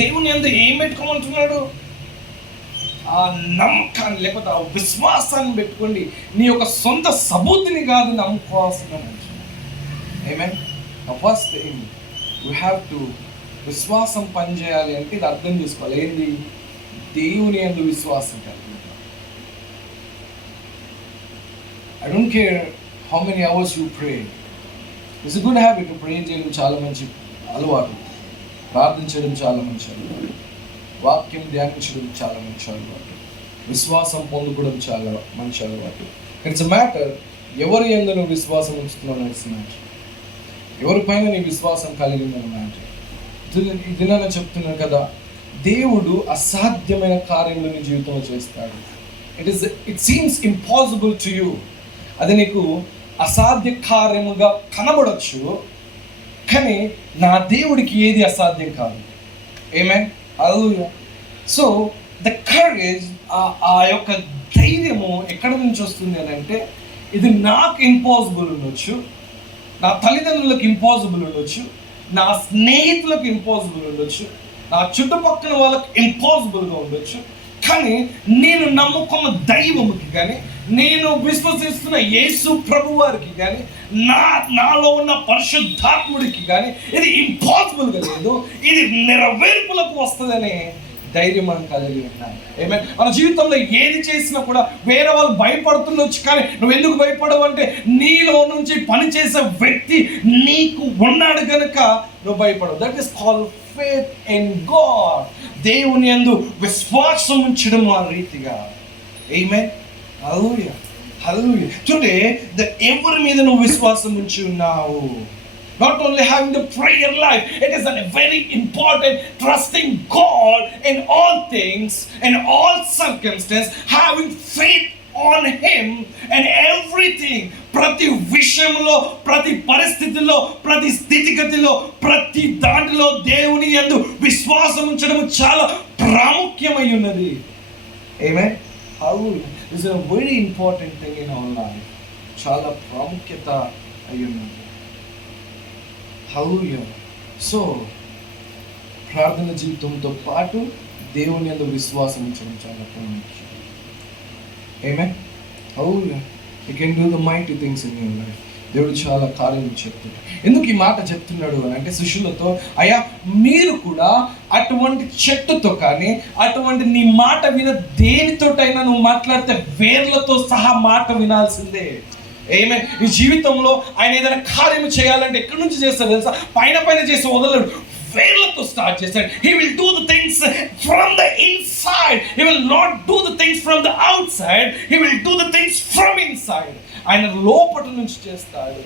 దేవుని యందు ఏం పెట్టుకోమంటున్నాడు? ఆ నమ్మకాన్ని, లేకపోతే ఆ విశ్వాసాన్ని పెట్టుకోండి. నీ యొక్క సొంత సబూతిని కాదు నమ్ముకోవాల్సిన మనిషి. Amen. First thing you have to, విశ్వాసం పనిచేయాలి అంటే ఇది అర్థం చేసుకోవాలి. ఏంది? దేవుని యందు విశ్వాసం కలిగి. I don't care how many hours you pray. It's a good habit. Pray చేయడం చాలా మంచి అలవాటు, ప్రార్థించడం చాలా మంచి అలవాటు, వాక్యం ధ్యానించడం చాలా మంచి అలవాటు, విశ్వాసం పొందుకోవడం చాలా మంచి అలవాటు. ఇట్స్ ఎ మ్యాటర్ ఎవరి యందు నువ్వు విశ్వాసం ఉంచుతున్నావు. ఇట్స్ మ్యాటర్ ఎవరిపైన నీ విశ్వాసం కలిగిందని మ్యాటర్. ఇది నేను చెప్తున్నాను కదా, దేవుడు అసాధ్యమైన కార్యములు నీ జీవితంలో చేస్తాడు. It seems impossible to you. అది నీకు అసాధ్య కార్యముగా కనబడచ్చు, కానీ నా దేవుడికి ఏది అసాధ్యం కాదు. ఆమేన్. హల్లెలూయా. సో ద కరేజ్, ఆ యొక్క ధైర్యము ఎక్కడి నుంచి వస్తుంది అని అంటే, ఇది నాకు ఇంపాసిబుల్ ఉండొచ్చు, నా తల్లిదండ్రులకు ఇంపాసిబుల్ ఉండొచ్చు, నా స్నేహితులకు ఇంపాసిబుల్ ఉండొచ్చు, నా చుట్టుపక్కల వాళ్ళకి ఇంపాసిబుల్గా ఉండొచ్చు, కానీ నేను నమ్ముకున్న దైవముకి కానీ, నేను విశ్వసిస్తున్న యేసు ప్రభు వారికి కానీ, నాలో ఉన్న పరిశుద్ధాత్ముడికి కానీ ఇది ఇంపాసిబుల్గా లేదు. ఇది నెరవేర్పులకు వస్తుందనే ధైర్యం మనం కలిగి ఉన్నాం. ఆమేన్. మన జీవితంలో ఏది చేసినా కూడా వేరే వాళ్ళు భయపడుతుండొచ్చు, కానీ నువ్వు ఎందుకు భయపడవు అంటే, నీలో నుంచి పనిచేసే వ్యక్తి నీకు ఉన్నాడు కనుక నువ్వు భయపడవు. That is called faith in God. దేవుని యందు విశ్వాసం ఉంచడం ఆ రీతిగా. ఆమేన్. హల్లెలూయా. హల్లెలూయా. టుడే ఎవరి మీద నువ్వు విశ్వాసం ఉంచి ఉన్నావు? Not only having the prayer life, it is a very important trusting God in all things, in all circumstances, having faith on Him and everything. ప్రతి విషయంలో, ప్రతి పరిస్థితిలో, ప్రతి స్థితిగతిలో, ప్రతి దాంట్లో దేవుని యందు విశ్వాసం ఉంచడం చాలా ప్రాముఖ్యమై ఉన్నది. ఆమేన్. Hallelujah. This is a very important thing in our life. చాలా ప్రాముఖ్యత అయి ఉన్నది. హల్లెలూయా. సో ప్రార్థన జీవితంతో పాటు దేవుని యందు విశ్వాసం ఉంచడం చాలా ప్రాముఖ్యం. Amen. Hallelujah. You can do the mighty things in your life. దేవుడు చాలా కార్యాలు చెప్తున్నాడు. ఎందుకు ఈ మాట చెప్తున్నాడు అని అంటే, శిష్యులతో, అయ్యా మీరు కూడా అటువంటి చెట్టుతో కానీ, అటువంటి నీ మాట విన దేనితోటైనా నువ్వు మాట్లాడితే వేర్లతో సహా మాట వినాల్సిందే. ఏమే ఈ జీవితంలో ఆయన ఏదైనా కార్యం చేయాలంటే ఎక్కడి నుంచి చేస్తాడు తెలుసా? పైన చేసి వదలడు, వేర్లతో స్టార్ట్ చేస్తాడు. He will do the things from the inside. He will not do the things from the outside. He will do the things from inside. ఆయన లోపల నుంచి చేస్తాడు.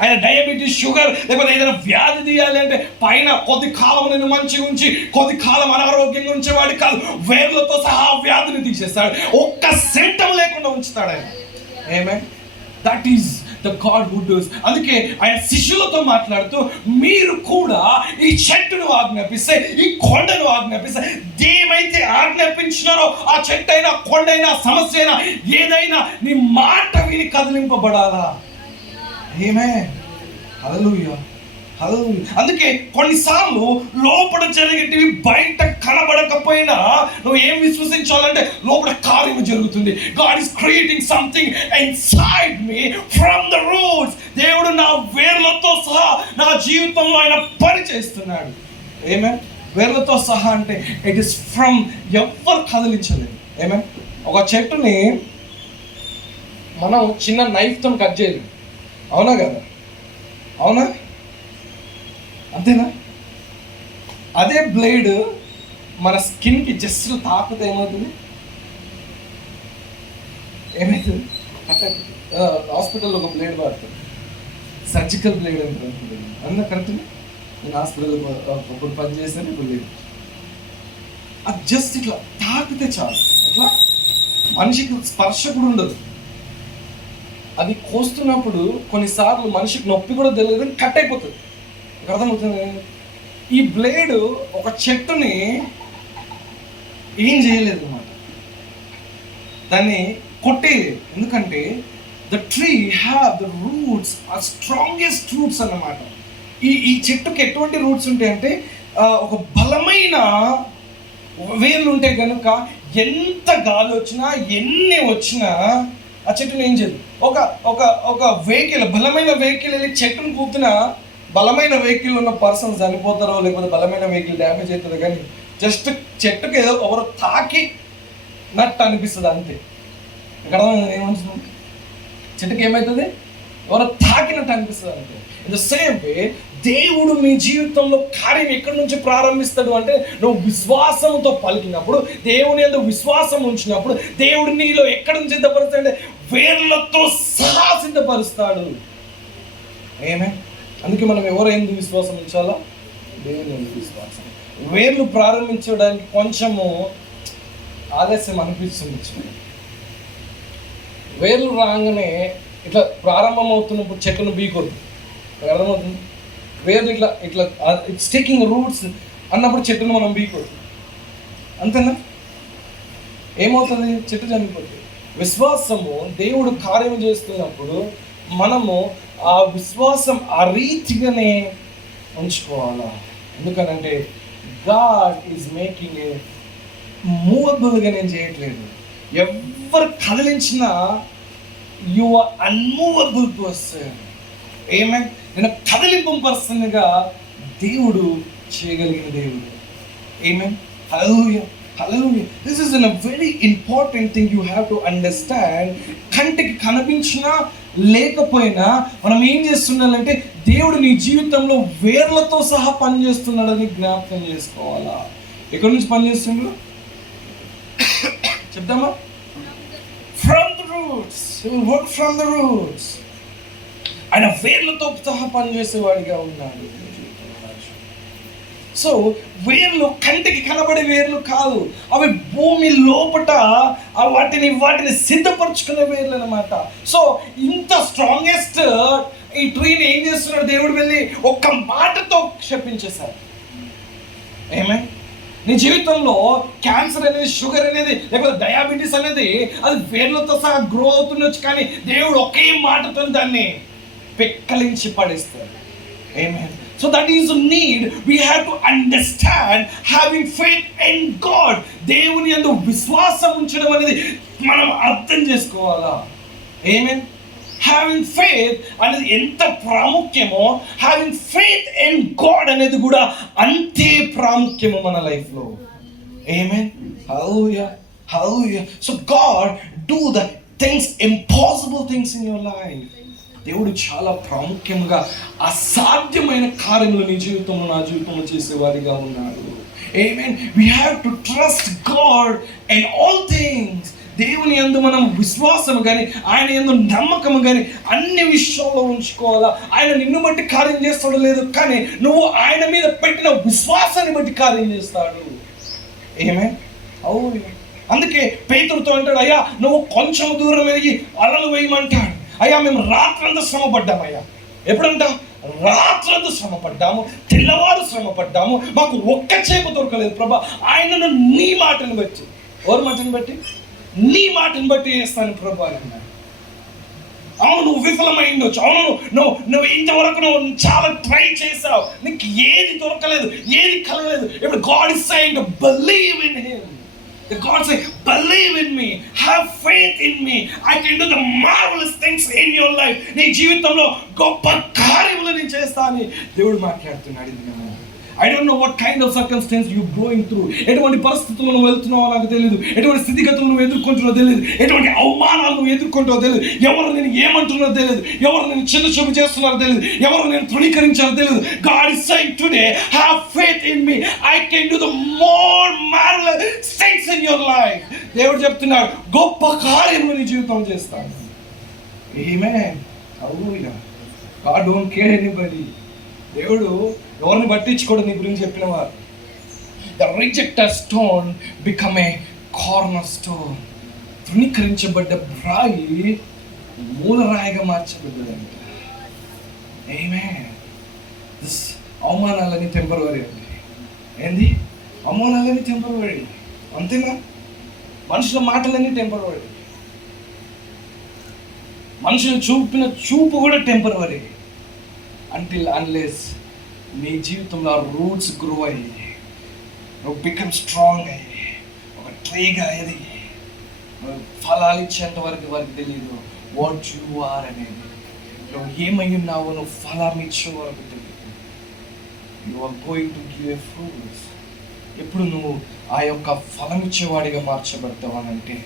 ఆయన డయాబెటీస్, షుగర్, లేకపోతే ఏదైనా వ్యాధి తీయాలి అంటే పైన కొద్ది కాలం నేను మంచిగా ఉంచి కొద్ది కాలం అనారోగ్యంగా ఉంచేవాడి కాదు, వేర్లతో సహా వ్యాధిని తీసేస్తాడు. ఒక్క సెంటం లేకుండా ఉంచుతాడు ఆయన. Amen. That is the God who does. అందుకే ఆయన శిష్యులతో మాట్లాడుతూ, మీరు కూడా ఈ చెట్టును ఆజ్ఞాపిస్తే, ఈ కొండను ఆజ్ఞాపిస్తే, ఏమైతే ఆజ్ఞాపించినారో ఆ చెట్టు అయినా, కొండ అయినా, సమస్య అయినా, ఏదైనా నీ మాట విని కదిలింపబడాలా. ఆమేన్. హల్లెలూయా. అందుకే కొన్నిసార్లు లోపల జరిగేటివి బయట కనబడకపోయినా నువ్వు ఏం విశ్వసించాలంటే లోపల కార్యం జరుగుతుంది. God is creating something inside me from the roots. దేవుడు నా వేర్లతో సహా నా జీవితంలో ఆయన పని చేస్తున్నాడు. ఆమేన్. వేర్లతో సహా అంటే ఇట్ ఇస్ ఫ్రమ్, ఎవ్వరు కదిలించలేదు. ఆమేన్. ఒక చెట్టుని మనం చిన్న నైఫ్తో కట్ చేయలేము, అవునా కదా? అవునా? అంతేనా? అదే బ్లేడ్ మన స్కిన్కి జస్ట్ తాకితే ఏమవుతుంది? ఏమవుతుంది? అంటే హాస్పిటల్లో ఒక బ్లేడ్ వాడుతుంది, సర్జికల్ బ్లేడ్ అంటారు. అందులో కరెక్ట్. నేను హాస్పిటల్లో ఒకప్పుడు పని చేశాను, ఇప్పుడు లేదు. అది జస్ట్ ఇట్లా తాకితే చాలు. ఇట్లా మనిషికి స్పర్శ కూడా ఉండదు. అది కోస్తున్నప్పుడు కొన్నిసార్లు మనిషికి నొప్పి కూడా తెలియదు, కట్ అయిపోతుంది. అర్థమవుతుంది. ఈ బ్లేడ్ ఒక చెట్టుని ఏం చేయలేదు అన్నమాట, దాన్ని కొట్టేయలేదు. ఎందుకంటే the tree have the roots, ఆ స్ట్రాంగెస్ట్ రూట్స్ అన్నమాట. ఈ చెట్టుకి ఎటువంటి రూట్స్ ఉంటాయంటే ఒక బలమైన వేర్లు ఉంటాయి కనుక ఎంత గాలి వచ్చినా ఎన్ని వచ్చినా ఆ చెట్టుని ఏం చేయదు. ఒక ఒక ఒక వెహికల్, బలమైన వెహికల్ వెళ్ళి చెట్టును కూపిన బలమైన వెహికల్ ఉన్న పర్సన్స్ చనిపోతారో లేకపోతే బలమైన వెహికల్ డ్యామేజ్ అవుతుంది, కానీ జస్ట్ చెట్టుకి ఏదో ఎవరో తాకి నట్టు అనిపిస్తుంది అంతే. ఇక్కడ ఏమవుతుంది, చెట్టుకి ఏమవుతుంది, ఎవరో తాకినట్టు అనిపిస్తుంది అంతే. ఇన్ ద సేమ్ వే దేవుడు మీ జీవితంలో కార్యం ఎక్కడి నుంచి ప్రారంభిస్తాడు అంటే, నువ్వు విశ్వాసంతో పలికినప్పుడు, దేవుని యందు విశ్వాసం ఉంచినప్పుడు దేవుడు నీలో ఎక్కడి నుంచి సిద్ధపరుస్తాడంటే వేర్లతో సహా సిద్ధపరుస్తాడు. ఏమే అందుకే మనం ఎవరైంది విశ్వాసం ఉంచాలో, దేవుని యందు విశ్వాసం. వేర్లు ప్రారంభించడానికి కొంచెము ఆలస్యం అనిపిస్తుంది. వేర్లు రాగానే ఇట్లా ప్రారంభం అవుతున్నప్పుడు చెట్టును బీకొద్దు. అర్థమవుతుంది. వేర్లు ఇట్లా ఇట్లా ఇట్స్ టేకింగ్ రూట్స్ అన్నప్పుడు చెట్టును మనం బీకొద్దు. అంతేనా? ఏమవుతుంది, చెట్టు చనిపోతుంది. విశ్వాసము దేవుడు కార్యం చేస్తున్నప్పుడు మనము ఆ విశ్వాసం ఆ రీతిగానే ఉంచుకోవాలా. ఎందుకనంటే గాడ్ ఈజ్ మేకింగ్ ఏ మూవబుల్గా నేను చేయట్లేదు. ఎవరు కదిలించినా you are unmovable person. Amen నేను కదిలింపు పర్సన్గా దేవుడు చేయగలిగిన దేవుడు. Amen hallelujah hallelujah. This is a very important thing you have to understand. కంటికి కనిపించినా లేకపోయినా మనం ఏం చేస్తున్నాడంటే దేవుడు నీ జీవితంలో వేర్లతో సహా పనిచేస్తున్నాడని జ్ఞాపకం చేసుకోవాలా. ఎక్కడి నుంచి పనిచేస్తున్నాడు చెప్తామా? From the roots. He will work from the roots. ఆయన వేర్లతో సహా పనిచేసేవాడిగా ఉన్నాడు. సో వేర్లు కంటికి కనబడే వేర్లు కాదు, అవి భూమి లోపట వాటిని సిద్ధపరచుకునే వేర్లు అనమాట. సో ఇంత స్ట్రాంగెస్ట్ ఈ ట్రీని ఏం చేస్తున్నాడు దేవుడు, వెళ్ళి ఒక్క మాటతో క్షపించేశారు. ఏమే నీ జీవితంలో క్యాన్సర్ అనేది, షుగర్ అనేది, లేకపోతే డయాబెటీస్ అనేది అది వేర్లతో సహా గ్రో అవుతుండొచ్చు, కానీ దేవుడు ఒకే మాటతో దాన్ని పెక్కలించి పడేస్తారు. ఆమేన్. So that is a need. We have to understand having faith in God. దేవుని యందు విశ్వాసం ఉంచడం అనేది మనం అర్థం చేసుకోవాలా. ఆమేన్. Having faith అనేది ఎంత ప్రాముఖ్యమో, having faith in God అనేది కూడా అంతే ప్రాముఖ్యము మన లైఫ్లో. ఆమేన్. Hallelujah. Hallelujah. So God do the things, impossible things in your life. దేవుడు చాలా ప్రాముఖ్యంగా అసాధ్యమైన కార్యములు నీ జీవితంలో, నా జీవితంలో చేసేవాడిగా ఉన్నాడు. ఆమేన్. We have to trust God in all things. దేవుని యందు మనం విశ్వాసం కానీ, ఆయన యందు నమ్మకం కానీ అన్ని విషయాల్లో ఉంచుకోవాలా. ఆయన నిన్ను బట్టి కార్యం చేస్తాడు లేదు, కానీ నువ్వు ఆయన మీద పెట్టిన విశ్వాసాన్ని బట్టి కార్యం చేస్తాడు. ఆమేన్. అవును. అందుకే పేతురుతో అంటాడు, అయ్యా నువ్వు కొంచెం దూరం ఎదిగి అలలు వేయమంటాడు. అయ్యా మేము రాత్రంతా శ్రమ పడ్డామయ్యా. ఎప్పుడంటా? రాత్రంతా శ్రమ పడ్డాము, తెల్లవారు శ్రమ పడ్డాము, మాకు ఒక్క చేప దొరకలేదు ప్రభా. ఆయనను నీ మాటను బట్టి, ఎవరి మాటను బట్టి? నీ మాటను బట్టి చేస్తాను ప్రభా అన్నాడు. అవును నువ్వు విఫలమైండొచ్చు, అవును నువ్వు ఇంతవరకు నువ్వు చాలా ట్రై చేసావు, నీకు ఏది దొరకలేదు, ఏది కలగలేదు. ఇప్పుడు God is saying to believe in him. God say, believe in me, have faith in me, I can do the marvelous things in your life. నీ జీవితంలో గొప్ప కార్యములు నేను చేస్తానని దేవుడు మాట్లాడుతున్నాడు. I don't know what kind of circumstance you going through. ఎటువంటి పరిస్థితుల్లో నువ్వు వెళ్తున్నావో నాకు తెలియదు, ఎటువంటి స్థితిగతులు నువ్వు ఎదుర్కొంటున్నావో తెలియదు, ఎటువంటి అవమానాలు నువ్వు ఎదుర్కొంటావో తెలియదు, ఎవరు నేను ఏమంటున్నారో తెలియదు, ఎవరు నేను చిన్న చూపు చేస్తున్నారో తెలియదు, ఎవరు నేను తృణీకరించారో తెలియదు. God is saying today, have faith in me, I can do the more marvelous things in your life. దేవుడు చెప్తున్నాడు, గొప్ప కార్యములు నీ జీవితంలో చేస్తాను. Amen. Hallelujah. God don't care anybody. దేవుడు ఎవరిని పట్టించుకోడు నీ గురించి చెప్పిన వారు. The rejected stone become a corner stone. తృణీకరించబడ్డ రాయి మూలరాయిగా మార్చబడ్డదంట. ఆమేన్. అవమానాలని టెంపరవరీ అండి. ఏంది? అవమానాలని టెంపరవరీ, అంతేనా? మనుషుల మాటలన్నీ టెంపరవరీ, మనుషులు చూపిన చూపు కూడా టెంపరవరీ. అంటిల్ అన్లెస్ నీ జీవితంలో రూట్స్ గ్రో అయ్యి, నువ్వు బికమ్ స్ట్రాంగ్ అయ్యి, ఒక ట్రీగా అయ్యేది, ఫలాలు ఇచ్చేంత వరకు వారికి తెలియదు వాట్ యు ఆర్ అనేది. నువ్వు ఏమై ఉన్నావో నువ్వు ఫలం ఇచ్చే వరకు తెలియదు. You are going to give a fruits. ఎప్పుడు నువ్వు ఆ యొక్క ఫలం ఇచ్చేవాడిగా మార్చబడతావు అని అంటే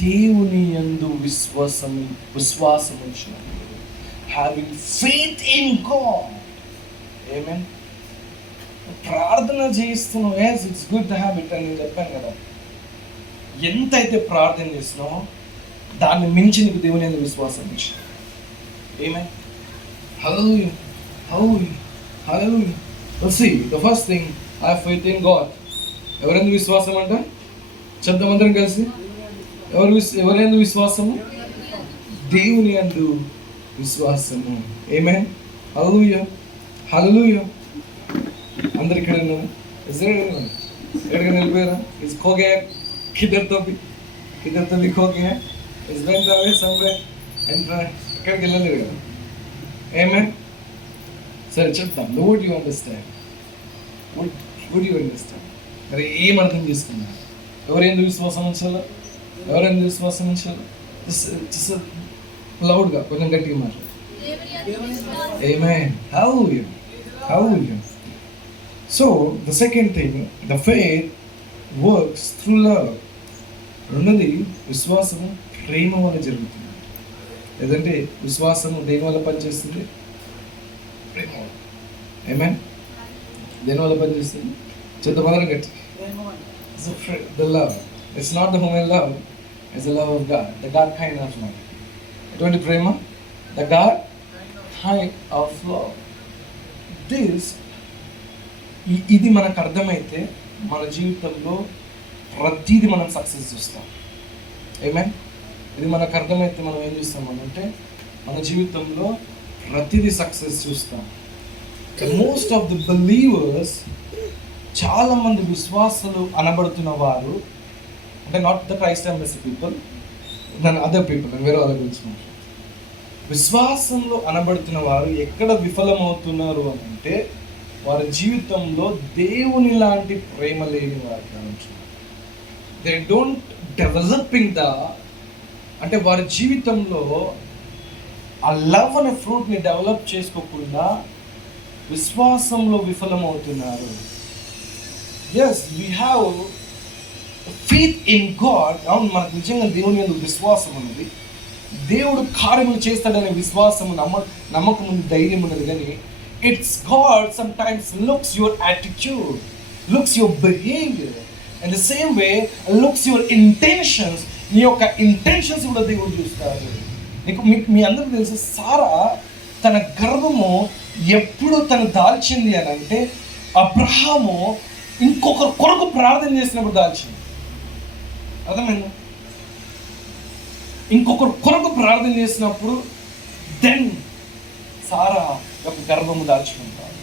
దేవుని యందు విశ్వాసం ఉంచినప్పుడు, హ్యావింగ్ ఫెయిత్ ఇన్ గాడ్. ఆమేన్. ప్రార్థన చేస్తున్నావు, ఎస్ ఇట్స్ గుడ్ హ్యాబిట్ అని నేను చెప్పాను కదా. ఎంతైతే ప్రార్థన చేస్తున్నావో దాన్ని మించి నీకు దేవుని యందు విశ్వాసం ఇచ్చిన. ఆమేన్. హల్లెలూయా, హల్లెలూయా, హల్లెలూయా. See, the first thing, I have faith in God. ఎవరెందు విశ్వాసం అంట? చెప్తామందరం కలిసి. ఎవరెందు విశ్వాసము? దేవుని యందు విశ్వాసము. ఆమేన్. హల్లెలూయా, హల్లెలూయా. అందరు ఇక్కడ ఉన్నారు? ఎక్కడికి వెళ్ళిపోయారా? ఇస్ ఖోగే కిదర్ తో भी खो गया, इस went away somewhere and ఎక్కడికి వెళ్ళలేదు కదా. ఆమేన్. సరే చెప్తాం. Would you understand? Would you understand? మరి ఏం అర్థం చేసుకున్నారు? ఎవరెందుకు విశ్వాసం ఉంచాలో? ఎవరెందుకు విశ్వాసం ఉంచాలో? లౌడ్గా కొంచెం గట్టిగా మాట్లాడు. ఆమేన్. Hallelujah, hallelujah. So the second thing, the faith works through love. రెండోది, విశ్వాసము ప్రేమ వల్ల జరుగుతుంది. లేదంటే విశ్వాసము దేని వల్ల పనిచేస్తుంది? ప్రేమ వల్ల. ఆమేన్. దేని వల్ల పనిచేస్తుంది? మొదలు గట్టి. The love. It's not the human love, it's the love of God, the God kind of love. ఎటువంటి ప్రేమ? The God kind of love. ఇది మనకు అర్థమైతే మన జీవితంలో ప్రతిదీ మనం సక్సెస్ చూస్తాం. ఆమేన్. ఇది మనకు అర్థమైతే మనం ఏం చూస్తాం అంటే మన జీవితంలో ప్రతిదీ సక్సెస్ చూస్తాం. మోస్ట్ ఆఫ్ ది బిలీవర్స్, చాలా మంది విశ్వాసులు అనబడుతున్న వారు, అంటే not the Christ embassy people, నన్ను అదర్ పీపుల్, నేను వేరే వాళ్ళ గురించి మాట్లాడుతున్నాను. విశ్వాసంలో అనబడుతున్న వారు ఎక్కడ విఫలమవుతున్నారు అని అంటే వారి జీవితంలో దేవుని లాంటి ప్రేమ లేని వారు కావచ్చు. దే డోంట్ డెవలపింగ్ అంటే వారి జీవితంలో ఆ లవ్ అనే ఫ్రూట్ని డెవలప్ చేసుకోకుండా విశ్వాసంలో విఫలమవుతున్నారు. Yes, we have faith in God. అవును, మనకు నిజంగా దేవుని యందు విశ్వాసం ఉన్నది, దేవుడు కార్యములు చేస్తాడనే విశ్వాసము, నమ్మకం ఉంది, ధైర్యం ఉన్నది. కానీ it's God sometimes looks your attitude, looks your behaviour, and the same way looks your intentions. నీ యొక్క ఇంటెన్షన్స్ కూడా దేవుడు చూస్తారు. మీ అందరికీ తెలుసు, సారా తన గర్భము ఎప్పుడు తను దాల్చింది అని అంటే అబ్రహాము ఇంకొకరు కొరకు ప్రార్థన చేసినప్పుడు దాల్చింది. అర్థమైందా? ఇంకొకరు కొరకు ప్రార్థన చేసినప్పుడు దెన్ సారా యొక్క గర్భము దాల్చుకుంటారు.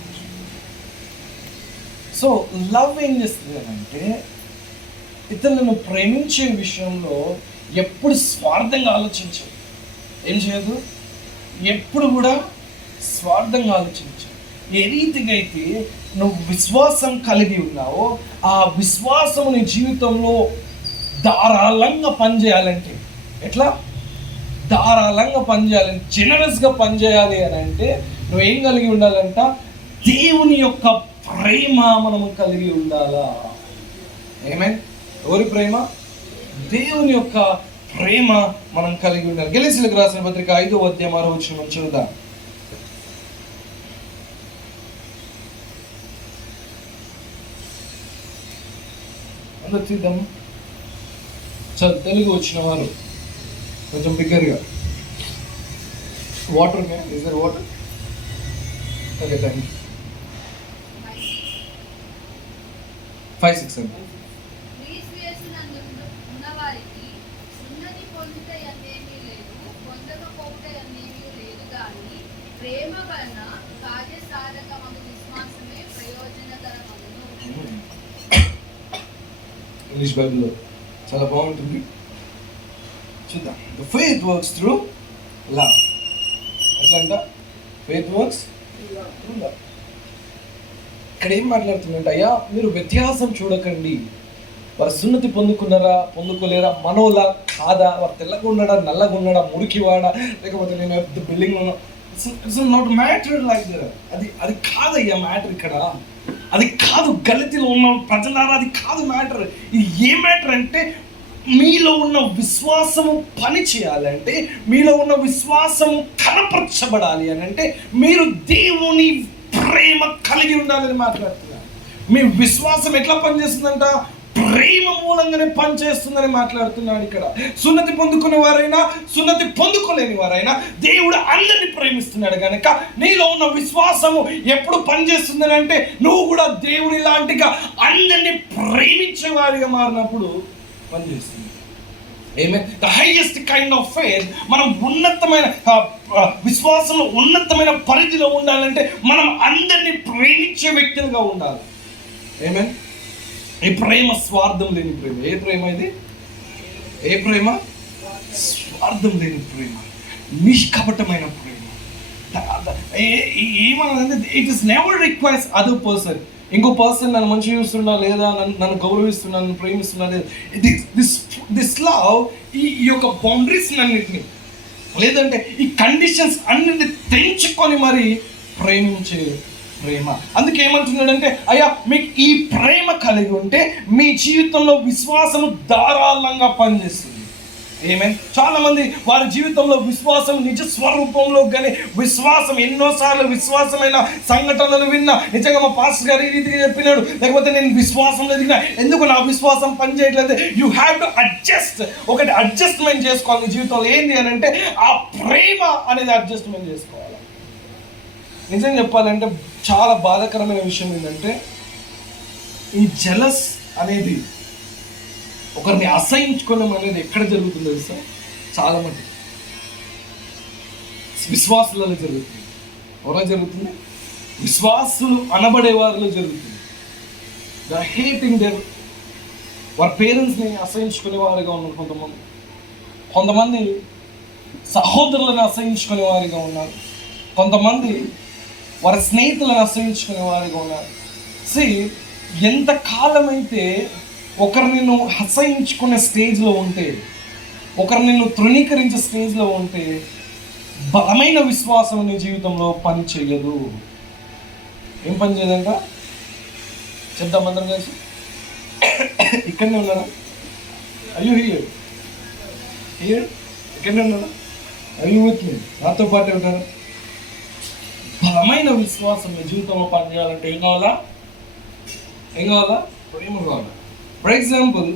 సో లవ్ ఏం చేస్తుంది అని అంటే ఇతరులను ప్రేమించే విషయంలో ఎప్పుడు స్వార్థంగా ఆలోచించదు. ఏం చేయదు? ఎప్పుడు కూడా స్వార్థంగా ఆలోచించదు. ఏ రీతిగా అయితే నువ్వు విశ్వాసం కలిగి ఉన్నావో ఆ విశ్వాసం నీ జీవితంలో ధారాళంగా పనిచేయాలంటే, ఎట్లా ధారాళంగా పనిచేయాలంటే, జనరస్గా పనిచేయాలి అని అంటే నువ్వేం కలిగి ఉండాలంట? దేవుని యొక్క ప్రేమ మనము కలిగి ఉండాలా. ఏమే? ఎవరి ప్రేమ? దేవుని యొక్క ప్రేమ మనం కలిగి ఉండాలి. గెలీసీయులకు రాసిన పత్రిక 5వ అధ్యాయం 6వ వచనం చూద్దాం. అందరూ చూద్దాం. తెలుగు వచ్చిన వారు కొంచెం బిగ్గరగా. Water is there water? Okay, thank you. 5, 6 అంటే ఇంగ్లీష్ బైబిల్లో చాలా బాగుంటుంది, చూద్దాం. The faith works through love. ఎట్లా అంట? Faith works through love. ఇక్కడ ఏం మాట్లాడుతుందంటే, అయ్యా మీరు వ్యత్యాసం చూడకండి, వారు సున్నతి పొందుకున్నారా పొందుకోలేరా, మనోలా కాదా, వారు తెల్లగా ఉన్నాడా నల్లగా ఉన్నాడా, మురికివాడా, లేకపోతే నేను బిల్డింగ్ ఉన్నా, it's not matter like that. అది కాదయ్యా మ్యాటర్ ఇక్కడ. అది కాదు, గలితీలో ఉన్న ప్రజలారా, అది కాదు మ్యాటర్. ఇది ఏ మ్యాటర్ అంటే, మీలో ఉన్న విశ్వాసము పని చేయాలంటే, మీలో ఉన్న విశ్వాసము కనపరచబడాలి అని అంటే, మీరు దేవుని ప్రేమ కలిగి ఉండాలని మాట్లాడుతున్నారు. మీ విశ్వాసం ఎట్లా పనిచేస్తుందంట? ప్రేమ మూలంగానే పనిచేస్తుందని మాట్లాడుతున్నాడు ఇక్కడ. సున్నతి పొందుకునే వారైనా సున్నతి పొందుకోలేని వారైనా దేవుడు అందరినీ ప్రేమిస్తున్నాడు కనుక నీలో ఉన్న విశ్వాసము ఎప్పుడు పనిచేస్తుందని అంటే, నువ్వు కూడా దేవుని లాంటిగా అందరినీ ప్రేమించే వారిగా మారినప్పుడు పనిచేస్తుంది. The highest kind of faith, మనం ఉన్నతమైన విశ్వాసంలో ఉన్నతమైన పరిధిలో ఉండాలంటే మనం అందరినీ ప్రేమించే వ్యక్తులుగా ఉండాలి. ఆమేన్. ఈ ప్రేమ స్వార్థం లేని ప్రేమ. ఏ ప్రేమ ఇది? ఏ ప్రేమ? స్వార్థం లేని ప్రేమ, నిష్కపటమైన ప్రేమ. ఏమన్నదంటే, it is never requires other person. ఇంకో పర్సన్ నన్ను మంచిగా చూస్తున్నా లేదా, నన్ను గౌరవిస్తున్నా, నన్ను ప్రేమిస్తున్నా లేదా. దిస్ లవ్ ఈ యొక్క బౌండరీస్ అన్నింటినీ, లేదంటే ఈ కండిషన్స్ అన్నింటినీ తెంచుకొని మరి ప్రేమించే ప్రేమ. అందుకే ఏమంటున్నాడంటే, అయ్యా మీకు ఈ ప్రేమ కలిగి ఉంటే మీ జీవితంలో విశ్వాసము ధారాళంగా పనిచేస్తుంది. ఆమేన్. చాలా మంది వారి జీవితంలో విశ్వాసం నిజ స్వరూపంలో కానీ విశ్వాసం ఎన్నోసార్లు విశ్వాసమైన సంఘటనలు విన్నా, నిజంగా మా పాస్టర్ గారు ఈ రీతిగా చెప్పినాడు, లేకపోతే నేను విశ్వాసంలో ఎదిగినా, ఎందుకు నా విశ్వాసం పనిచేయట్లేదు. You have to adjust. ఒకటి అడ్జస్ట్మెంట్ చేసుకోవాలి నీ జీవితంలో. ఏంటి అని అంటే, ఆ ప్రేమ అనేది అడ్జస్ట్మెంట్ చేసుకోవాలి. నిజం చెప్పాలంటే చాలా బాధాకరమైన విషయం ఏంటంటే, ఈ జెలస్ అనేది, ఒకరిని అసహించుకోవడం అనేది ఎక్కడ జరుగుతుందో తెలుసా? చాలా మంది విశ్వాసులలో జరుగుతుంది. ఎవరో జరుగుతుంది? విశ్వాసులు అనబడే వారిలో జరుగుతుంది. ద హేటింగ్ దేర్, వారి పేరెంట్స్ని అసహించుకునే వారిగా ఉన్నారు కొంతమంది సహోదరులను అసహించుకునే వారిగా ఉన్నారు, కొంతమంది వారి స్నేహితులను అసహించుకునే వారిగా ఉన్నారు. ఎంత కాలమైతే ఒకరు నిన్ను అసహించుకునే స్టేజ్లో ఉంటే, ఒకరు నిన్ను తృణీకరించే స్టేజ్లో ఉంటే, బలమైన విశ్వాసం నీ జీవితంలో పని చేయదు. ఏం పని చేయదంట? చెప్దాం అందరం కలిసి. ఇక్కడనే ఉన్నారా? అయ్యో హియర్ ఇక్కడనే ఉన్నారా? అయ్యో విత్ మీ, నాతో పాటే ఉంటారా? బలమైన విశ్వాసం నీ జీవితంలో పనిచేయాలంటే ఏం కావాలా? ప్రేమ కావాలా? ఫర్ ఎగ్జాంపుల్,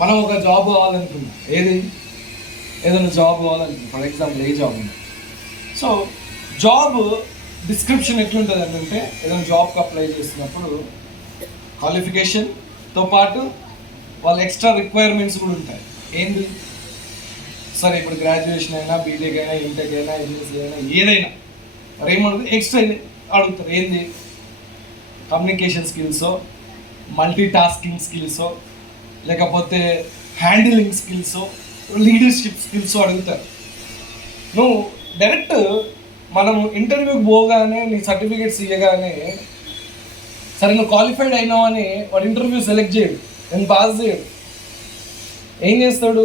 మనం ఒక జాబ్ కావాలనుకున్నాం. ఏదైనా జాబ్ కావాలనుకున్నాం. ఫర్ ఎగ్జాంపుల్, ఏ జాబ్ ఉంది? సో జాబ్ డిస్క్రిప్షన్ ఎట్లుంటుంది అంటే, ఏదైనా జాబ్కి అప్లై చేసినప్పుడు క్వాలిఫికేషన్తో పాటు వాళ్ళ ఎక్స్ట్రా రిక్వైర్మెంట్స్ కూడా ఉంటాయి. ఏంది? సరే, ఇప్పుడు గ్రాడ్యుయేషన్ అయినా, బీటెక్ అయినా, ఇంటెక్ అయినా, ఎంఎస్సీ అయినా, ఏదైనా మరి ఏమవుతుంది? ఎక్స్ట్రా అడుగుతారు. ఏంది? కమ్యూనికేషన్ స్కిల్సో, మల్టీ టాస్కింగ్ స్కిల్సో, లేకపోతే హ్యాండిలింగ్ స్కిల్సో, లీడర్షిప్ స్కిల్స్ అడుగుతారు. నువ్వు డైరెక్ట్ మనం ఇంటర్వ్యూకి పోగానే నీ సర్టిఫికేట్స్ ఇవ్వగానే, సరే నువ్వు క్వాలిఫైడ్ అయినావు అని వాడు ఇంటర్వ్యూ సెలెక్ట్ చేయడు, నేను పాస్ చేయడు. ఏం చేస్తాడు?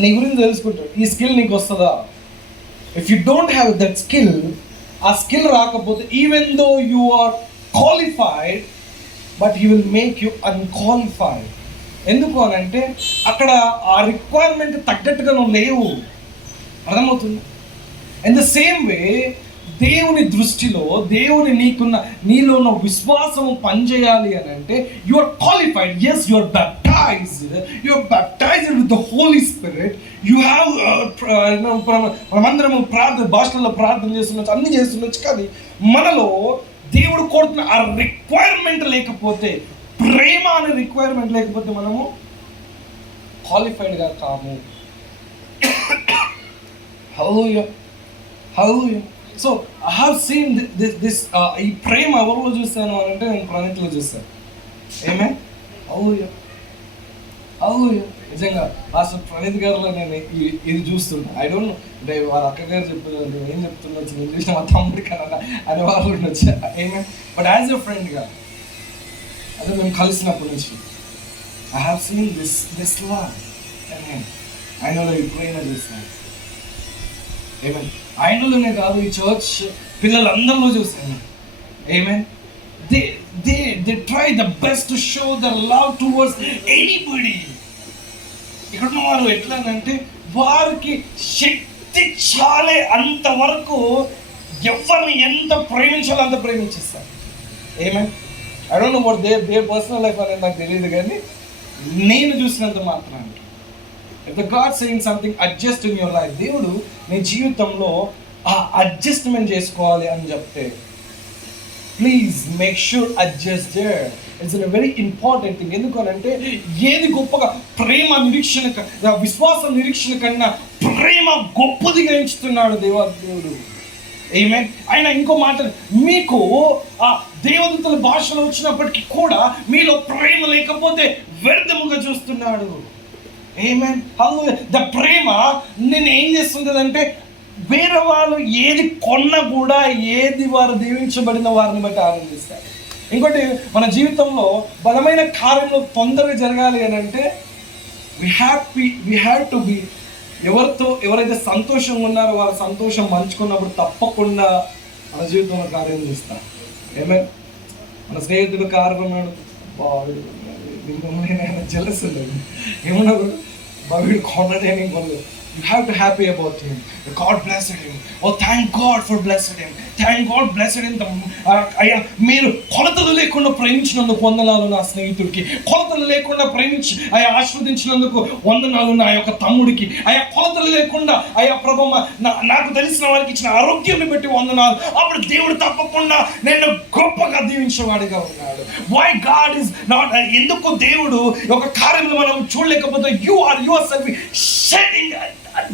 నీ గురించి తెలుసుకుంటాడు. ఈ స్కిల్ నీకు వస్తుందా? If you don't have that skill, ఆ స్కిల్ రాకపోతే, even though you are qualified, but he will make you unqualified. ఎందుకు అని అంటే, అక్కడ ఆ రిక్వైర్మెంట్ తగ్గట్టుగా నువ్వు లేవు. అర్థమవుతుంది? ఇన్ ద సేమ్ వే, దేవుని దృష్టిలో నీలో ఉన్న విశ్వాసము పనిచేయాలి అని అంటే, you are qualified. Yes, you are baptized with the holy spirit. You have మనమందరము భాషలలో ప్రార్థన చేస్తుండొచ్చు, అన్ని చేస్తుండొచ్చు, కానీ మనలో దేవుడు కోరుతున్న ఆ రిక్వైర్మెంట్ లేకపోతే, ప్రేమ అనే రిక్వైర్మెంట్ లేకపోతే మనము క్వాలిఫైడ్గా కాము. Hallelujah, hallelujah. So I have seen this ఈ ప్రేమ ఎవరిలో చూస్తాను అని అంటే నేను ప్రణీత్లో చూస్తాను. ఏమే హల్లెలూయా, హల్లెలూయా. నిజంగా మాస్టర్ ప్రణీత్ గారిలో నేను ఇది చూస్తుంటా. ఐ డోంట్ నో అంటే వాళ్ళ అక్క గారు చెప్పారు, నేను ఏం చెప్తుండొచ్చు, నేను చూసిన మా తమ్ముడి కన్నా అని వాళ్ళు ఉండొచ్చు. ఏమే బట్ యాజ్ ఎ ఫ్రెండ్గా అదే మేము కలిసినప్పటి నుంచి I have seen this love. ఆయనలో ఈ ప్రేమ చూస్తాను. ఏమే ఆయనలోనే కాదు, ఈ చర్చ్ పిల్లలందరిలో చూస్తాను. ఏమే they try the best to show their love towards anybody. ఇక్కడ ఉన్న వారు ఎట్లా అంటే వారికి శక్తి చాలే అంతవరకు ఎవరిని ఎంత ప్రేమించాలో అంత ప్రేమించేస్తారు. ఏమే I don't know what their personal life అనేది నాకు తెలియదు, కానీ నేను చూసినంత మాత్రానికి if the God saying something adjust in your life, దేవుడు నీ జీవితంలో ఆ అడ్జస్ట్మెంట్ చేసుకోవాలి అని చెప్తే please make sure adjust there. It's a very important thing. ఎందుకనంటే ఏది గొప్పగా ప్రేమ నిరీక్షణ, విశ్వాస నిరీక్షణ కన్నా ప్రేమ గొప్పదిగా ఎంచుతున్నాడు దేవుడు. ఆమేన్. ఆయన ఇంకో మాట, మీకు ఆ దేవదూతల భాషలో వచ్చినప్పటికీ కూడా మీలో ప్రేమ లేకపోతే వ్యర్థముగా చూస్తున్నాడు. ఆమేన్. హల్లెలూయా. ద ప్రేమ నేను ఏం చేస్తుందంటే వేరే వాళ్ళు ఏది కొన్నా కూడా ఏది వారు దీవించబడిన వారిని బట్టి ఆనందిస్తారు. ఇంకోటి, మన జీవితంలో బలమైన కార్యంలో తొందరగా జరగాలి అని అంటే వీ హ్యావ్ టు బి ఎవరైతే సంతోషంగా ఉన్నారో వారు సంతోషం పంచుకున్నప్పుడు తప్పకుండా మన జీవితంలో కార్యం చేస్తారు. ఏమే మన స్నేహితుడు కారు ఉన్నాడు, జలస్ ఉండదు, ఏమన్నా వీడు కొనడేని కొనలేదు. You have to happy about him. God blessed him. Oh, thank God for blessed him. Thank God blessed him. అయ్యా మీరు కొలతలు లేకుండా ప్రేమించినందుకు వందనాలు నా స్నేహితుడికి, కొలతలు లేకుండా ప్రేమించి అయ్యా ఆస్వాదించినందుకు వందనాలు నా యొక్క తమ్ముడికి, అయ్యా కొలతలు లేకుండా అయ్యా ప్రభు నాకు తెలిసిన వారికి ఇచ్చిన ఆరోగ్యాన్ని బట్టి వందనాలు. అప్పుడు దేవుడు తప్పకుండా నేను గొప్పగా దీవించేవాడిగా ఉన్నాడు. వై గాడ్ ఇస్ నాట్, ఎందుకు దేవుడు ఒక కార్యంలో మనం చూడలేకపోతే you are yourself shading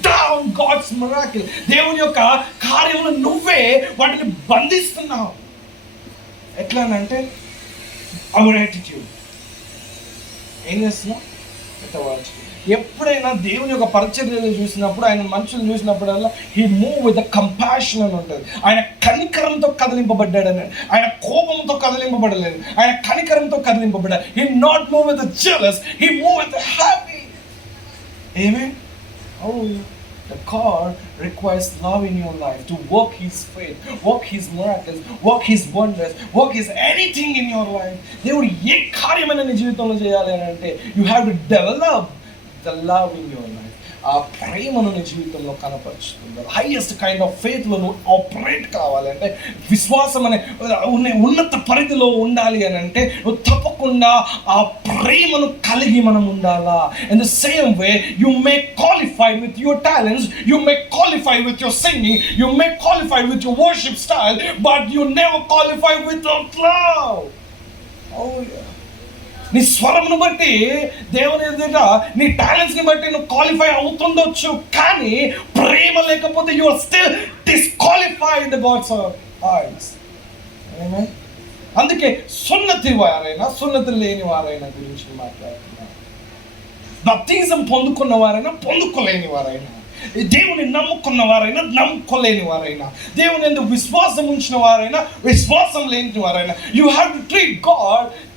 down God's miracle. దేవుని యొక్క కార్యములు నువ్వే వాటిని బంధిస్తున్నావు. ఎట్లా అంటే అవర్ యాటిట్యూడ్ ఏం చేస్తున్నావు. ఎప్పుడైనా దేవుని యొక్క పరిచర్యలు చూసినప్పుడు, ఆయన మనుషులు చూసినప్పుడల్లా హీ మూవ్ విత్ కంపాషన్ అని ఉంటుంది. ఆయన కనికరంతో కదిలింపబడ్డాడని, ఆయన కోపంతో కదిలింపబడలేదు, ఆయన కనికరంతో కదిలింపబడ్డాడు. He not move with jealous, he move with happy. Amen Oh, the God requires love in your life to work His faith, work His miracles, work His wonders, work His anything in your life. దేవుడు ఏ కార్యమైన నీ జీవితంలో చేయాలి అని అంటే you have to develop the love in your life. ఆ ప్రేమను నీ జీవితంలో కనపరుచుతుంది. హైయెస్ట్ కైండ్ ఆఫ్ ఫెయిత్లో నువ్వు ఆపరేట్ కావాలంటే, విశ్వాసం అనే ఉన్నత పరిధిలో ఉండాలి అని అంటే నువ్వు తప్పకుండా ఆ ప్రేమను కలిగి మనం ఉండాలా. In the same way you may qualify with your talents, you may qualify with your singing, you may qualify with your worship style, but you never qualify without love. Oh yeah. నీ స్వరంను బట్టి దేవుని ఎదుట నీ టాలెంట్స్ని బట్టి నువ్వు క్వాలిఫై అవుతుండొచ్చు, కానీ ప్రేమ లేకపోతే you are still disqualified in the God's eyes. అందుకే సున్నతి వారైనా సున్నతి లేని వారైనా గురించి మాట్లాడుతున్నారు. బాప్తిజం పొందుకున్న వారైనా పొందుకోలేని వారైనా, దేవుని నమ్ముకున్న వారైనా నమ్ముకోలేని వారైనా, దేవుని ఎందుకు విశ్వాసం ఉంచిన వారైనా విశ్వాసం లేని వారైనా, you have to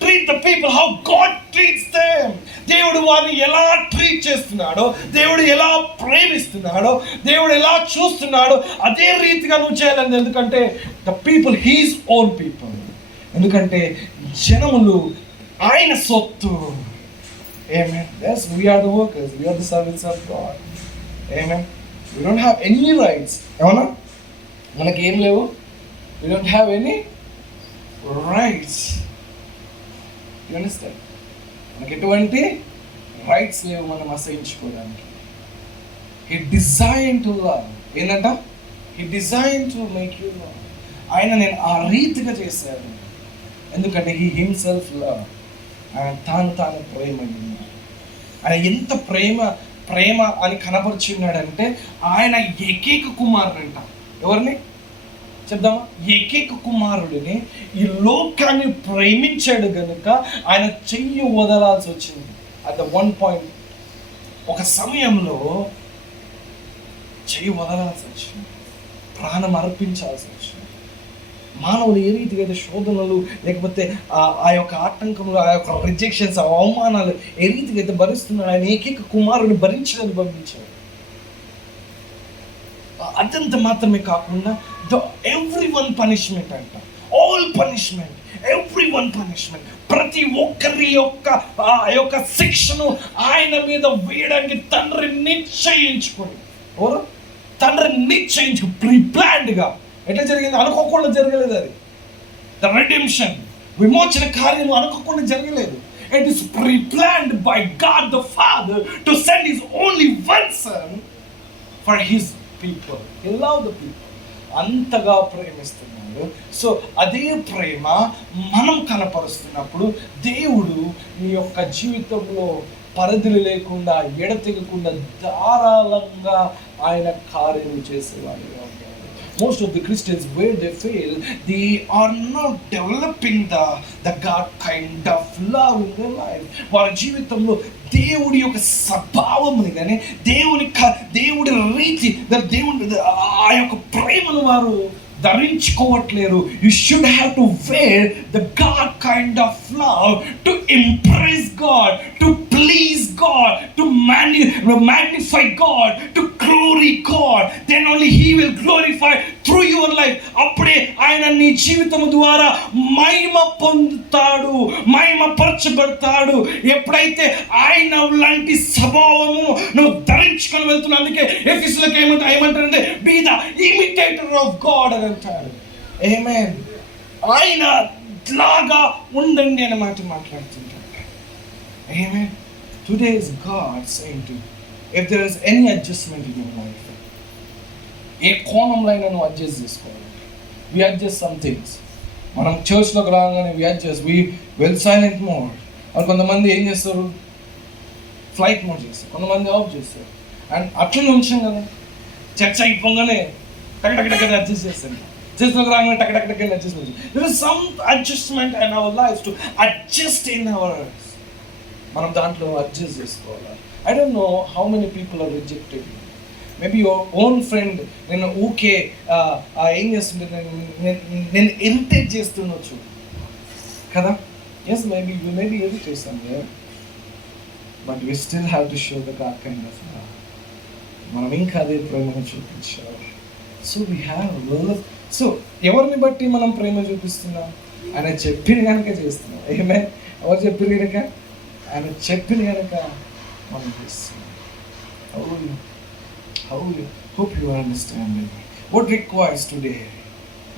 treat the people how God treats them. దేవుడు వారిని ఎలా ట్రీట్ చేస్తున్నాడో, దేవుడు ఎలా ప్రేమిస్తున్నాడో, దేవుడు ఎలా చూస్తున్నాడో అదే రీతిగా నువ్వు చేయాలని. ఎందుకంటే the people he's own people. ఎందుకంటే జనములు ఆయన సొత్తు. Amen. Yes, we are the workers. We are the servants of God. Amen. We don't have any rights. అవునా? మనకి ఏం లేవు. We don't have any rights. You understand? మనకి ఎటువంటి రైట్స్ లేవు మనం అసహించుకోవడానికి. He designed to love. ఏంటంట? He designed to make you love. ఆయన నేను ఆ రీతిగా చేశాను. ఎందుకంటే హీ హిమ్సెల్ఫ్ లవ్, ఆయన తాను ప్రేమ. ఆయన ఎంత ప్రేమ అని కనపరుచున్నాడంటే ఆయన ఏకైక కుమారుడంట. ఎవరిని చెప్దామా? ఏకైక కుమారుడిని ఈ లోకాన్ని ప్రేమించాడు గనుక ఆయన చెయ్యి వదలాల్సి వచ్చింది. అట్ ద వన్ పాయింట్, ఒక సమయంలో చెయ్యి వదలాల్సి వచ్చింది, ప్రాణం అర్పించాల్సి వచ్చింది. మానవులు ఏ రీతిగా అయితే శోధనలు లేకపోతే ఆ యొక్క ఆటంకములు, ఆ యొక్క రిజెక్షన్స్, ఆ అవమానాలు ఏ రీతిగా అయితే భరిస్తున్నాడు, ఆయన ఏకైక కుమారుని భరించడానికి పంపించాడు. అదంత మాత్రమే కాకుండా ఎవ్రీ వన్ పనిష్మెంట్ అంట, all punishment, every one punishment, ప్రతి ఒక్కరి యొక్క శిక్షను ఆయన మీద వేయడానికి తండ్రి నిశ్చయించుకొని, ఎవరు? తండ్రి నిశ్చయించుకు ప్రీప్లాన్డ్గా. ఎట్లా జరిగింది? అనుకోకుండా జరగలేదు అది. ద రెడెంప్షన్, విమోచన కార్యము అనుకోకుండా జరగలేదు. It is pre-planned by God the Father to send His only one Son for His people. He loved the people. అంతగా ప్రేమిస్తున్నాడు. సో అదే ప్రేమ మనం కనపరుస్తున్నప్పుడు దేవుడు నీ యొక్క జీవితంలో పరిధులు లేకుండా, ఎడతెగకుండా ధారాళంగా ఆయన కార్యము చేసేవాడు. Most of the Christians, where they fail, they are not developing the God kind of love in their life. వాళ్ళ జీవితంలో దేవుడి యొక్క స్వభావముని కానీ దేవుడి రీతి, దేవుడి ఆ యొక్క ప్రేమను వారు ధరించుకోవట్లేరు. You should have to wear the God kind of love to impress God, to please God, to magnify God, to glory God. Then only He will glorify through your life. అప్పుడే ఆయన నీ జీవితం ద్వారా మహిమ పొందుతాడు, మహిమ పరచబడతాడు. ఎప్పుడైతే ఆయన లాంటి స్వభావము నువ్వు ధరించుకొని వెళ్తున్నావు. అందుకే ఎఫెసీయులకు ఏమంటారంటే be the imitator of God అని అంటాడు. ఆమేన్. ఆయన లాగా ఉండండి అనే మాట మాట్లాడుతుంటాడు. ఆమేన్. Today is God saying to you, if there is any adjustment in your life, ఏ కోణంలో అయినా నువ్వు అడ్జస్ట్ చేసుకోవాలి. we adjust some things. మనం చర్చ్లోకి రాగానే we will silent mode. మరి కొంతమంది ఏం చేస్తారు? ఫ్లైట్ మోడ్ చేస్తారు, కొంతమంది ఆఫ్ చేస్తారు. అండ్ అట్లనే ఉంచాం కదా, చర్చ అయిపోగానే టక్ అడ్జస్ట్ చేస్తాను, చర్చ్లోకి రాగానే టక్ adjust. there is some adjustment in our lives to adjust in our lives. మనం దాంట్లో అడ్జస్ట్ చేసుకోవాలి. I don't know how many people are rejected. Maybe your own friend నేను ఊకే ఏం చేస్తుంటే నేను ఇరిటేట్ చేస్తుండొచ్చు కదా. Yes, maybe you maybe irritate somewhere, but we still have to show the God kind of love. మనం ఇంకా అదే ప్రేమను చూపించాలి. సో వీ హ్యావ్, సో ఎవరిని బట్టి మనం ప్రేమ చూపిస్తున్నాం? ఆయన చెప్పిన కనుక చేస్తున్నాం. ఏమే, ఎవరు చెప్పిన కనుక? ఆయన చెప్పిన కనుక మనం చేస్తున్నాం. How you hope you are understanding. What requires today?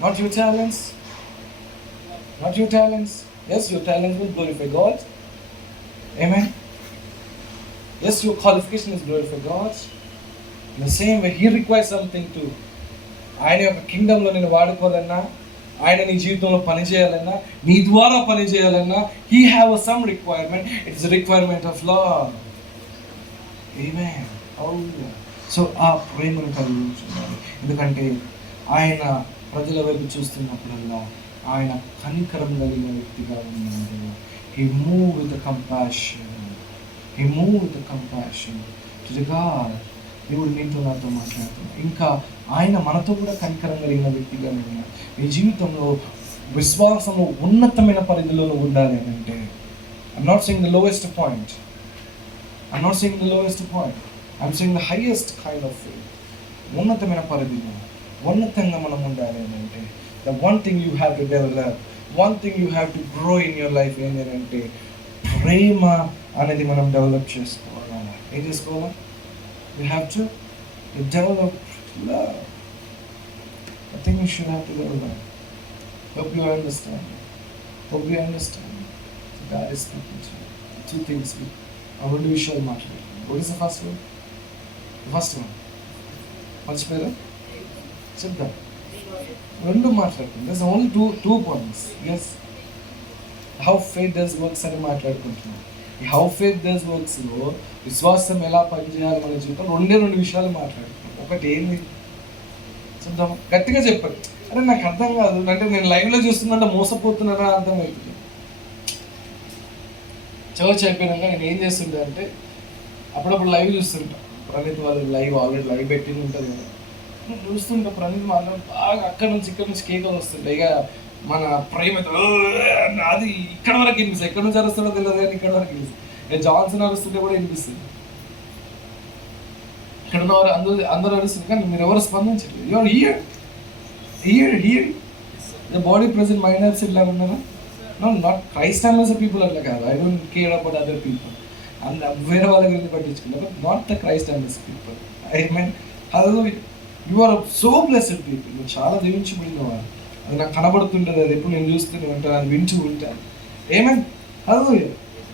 Not your talents. Not your talents. Yes, your talents will glorify God. Amen. Yes, your qualification is glorify God. In the same way, He requires something too. ఆయన యొక్క కింగ్డమ్లో నేను వాడుకోవాలన్నా, ఆయన నీ జీవితంలో పని చేయాలన్నా, నీ ద్వారా పని చేయాలన్నా, He have some requirement. It's a requirement of love. Amen. Hallelujah. So ఆ ప్రేమను కలిగి ఉంటున్నాడు. ఎందుకంటే ఆయన ప్రజల వైపు చూస్తున్నప్పుడల్లా ఆయన కనికరం కలిగిన వ్యక్తిగా ఉన్నాడు. He moved with the compassion. He moved with the compassion to the God. దేవుడు నీతో నాతో మాట్లాడుతున్నాడు. ఇంకా ఆయన మనతో కూడా కనికరం కలిగిన వ్యక్తిగా ఉన్నాడు. నీ జీవితంలో విశ్వాసము ఉన్నతమైన పరిధిలో ఉండాలి అని అంటే, I'm not saying the lowest point. I'm not saying the lowest point. I'm saying the highest kind of faith. ఉన్నతమైన పరిధిలో ఉన్నతంగా మనం ఉండాలి అని అంటే, the one thing you have to develop, one thing you have to grow in your life ఏంటంటే ప్రేమ అనేది మనం డెవలప్ చేసుకోవాలి. ఏం చేసుకోవాలి? You have to develop love. I think you should have to develop. Hope you understand. Hope you understand. So God is speaking to you. Two things. రెండు విషయాలు మాట్లాడారు. What is the first one? The first one. మర్చిపోయారా? చెప్తా. రెండు మాట్లాడుకుంటాం. That's only two points. Yes, how faith does works అని మాట్లాడుకుంటున్నాం. ఈ హౌ ఫెయిత్ డస్ వర్క్స్లో విశ్వాసం ఎలా పనిచేయాలి మన జీవితంలో రెండు విషయాలు మాట్లాడుతున్నాం. ఒకటి ఏంది చూద్దాం, గట్టిగా చెప్పండి. అరే నాకు అర్థం కాదు అంటే నేను లైవ్లో చూస్తున్నా మోసపోతున్నానా అర్థమవుతుంది. చర్చ్ అయిపోయినాక నేను ఏం చేస్తుంటా అంటే అప్పుడప్పుడు లైవ్ చూస్తుంటా. ప్రణీత్ వాళ్ళు లైవ్ ఆల్రెడీ లైవ్ పెట్టింది ఉంటుంది కదా, నేను చూస్తుంటా. ప్రణీత్ మాత్రం బాగా ఇక్కడ నుంచి కేకలు వస్తుంటాయి. ఇక మన ప్రేమ అది ఇక్కడ వరకు వినిపిస్తుంది. ఎక్కడ నుంచి అరుస్తుందో తెలియదు కానీ ఇక్కడ వరకు వినిపిస్తుంది. ఇక జాన్సన్ అరుస్తుంటే కూడా వినిపిస్తుంది. ఇక్కడ ఉన్న వారు అందరూ అరుస్తుంది కానీ మీరు ఎవరు స్పందించట్లేదు. You are here the body present mind has ఇలా ఉన్నారా? నో, నాట్ క్రైస్ట్ అనే పీపుల్ అట్లా కాదు. I don't care about other people. వేరే వాళ్ళ గురించి పట్టించుకున్నారు. నాట్ ద క్రైస్ట్ అనే people. I mean hallelujah, you are so blessed people. నువ్వు చాలా దీవించబడిన వారు. అది నాకు కనబడుతుంటుంది. అది ఎప్పుడు నేను చూస్తూనే ఉంటాను, అది వింటూ ఉంటాను. ఏమేన్ హల్లెలూయా.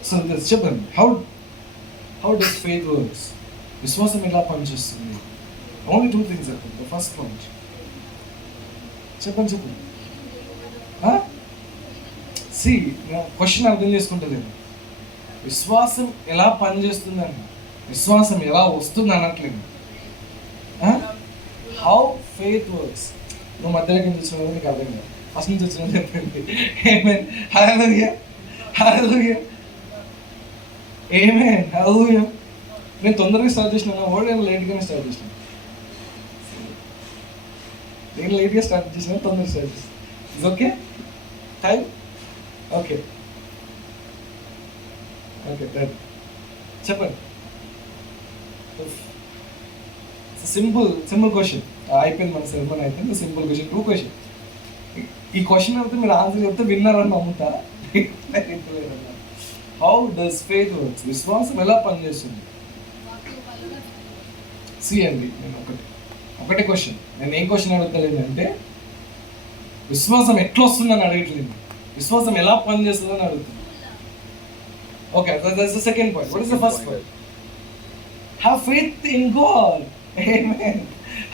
సో చెప్పండి, హౌ డస్ ఫెయిత్ వర్క్స్? విశ్వాసం ఎలా పనిచేస్తుంది? ఓన్లీ 2 things చెప్పండి. ద ఫస్ట్ పాయింట్ చెప్పండి. సి, క్వశ్చన్ అర్థం చేసుకుంటలేదు. విశ్వాసం ఎలా పనిచేస్తుంది అన్న, విశ్వాసం ఎలా వస్తుంది అనట్లేదు. How faith works. నువ్వు మధ్యలో కింద వచ్చిన నీకు అర్థం కాదు. ఫస్ట్ నుంచి వచ్చిన చెప్పండి. ఆమేన్, హల్లెలూయా, హల్లెలూయా, ఆమేన్, హల్లెలూయా. నేను తొందరగా స్టార్ట్ చేసిన వాడు నేను లేట్గానే స్టార్ట్ చేసిన. నేను లేట్గా స్టార్ట్ చేసిన, తొందరగా స్టార్ట్ చేసిన. It's okay time. Okay done. చెప్పండి. Simple question. అయిపోయింది మన సెల్మన్ అయిపోయింది. Simple question, 2 question. ఈ క్వశ్చన్ అయితే మీరు ఆన్సర్ చెప్తే విన్నారని నమ్ముతారా? How does faith works? విశ్వాసం ఎలా పనిచేస్తుంది? సి అండి, నేను ఒకటే క్వశ్చన్. నేను ఏం క్వశ్చన్ అడుగుతలేదు అంటే విశ్వాసం ఎట్లా వస్తుందని అడగట్లేదు, విశ్వాసం ఎలా పనిచేస్తుందని అడుగుతుంది. Okay, that's the second point. What is the first point? Have faith in God. Amen.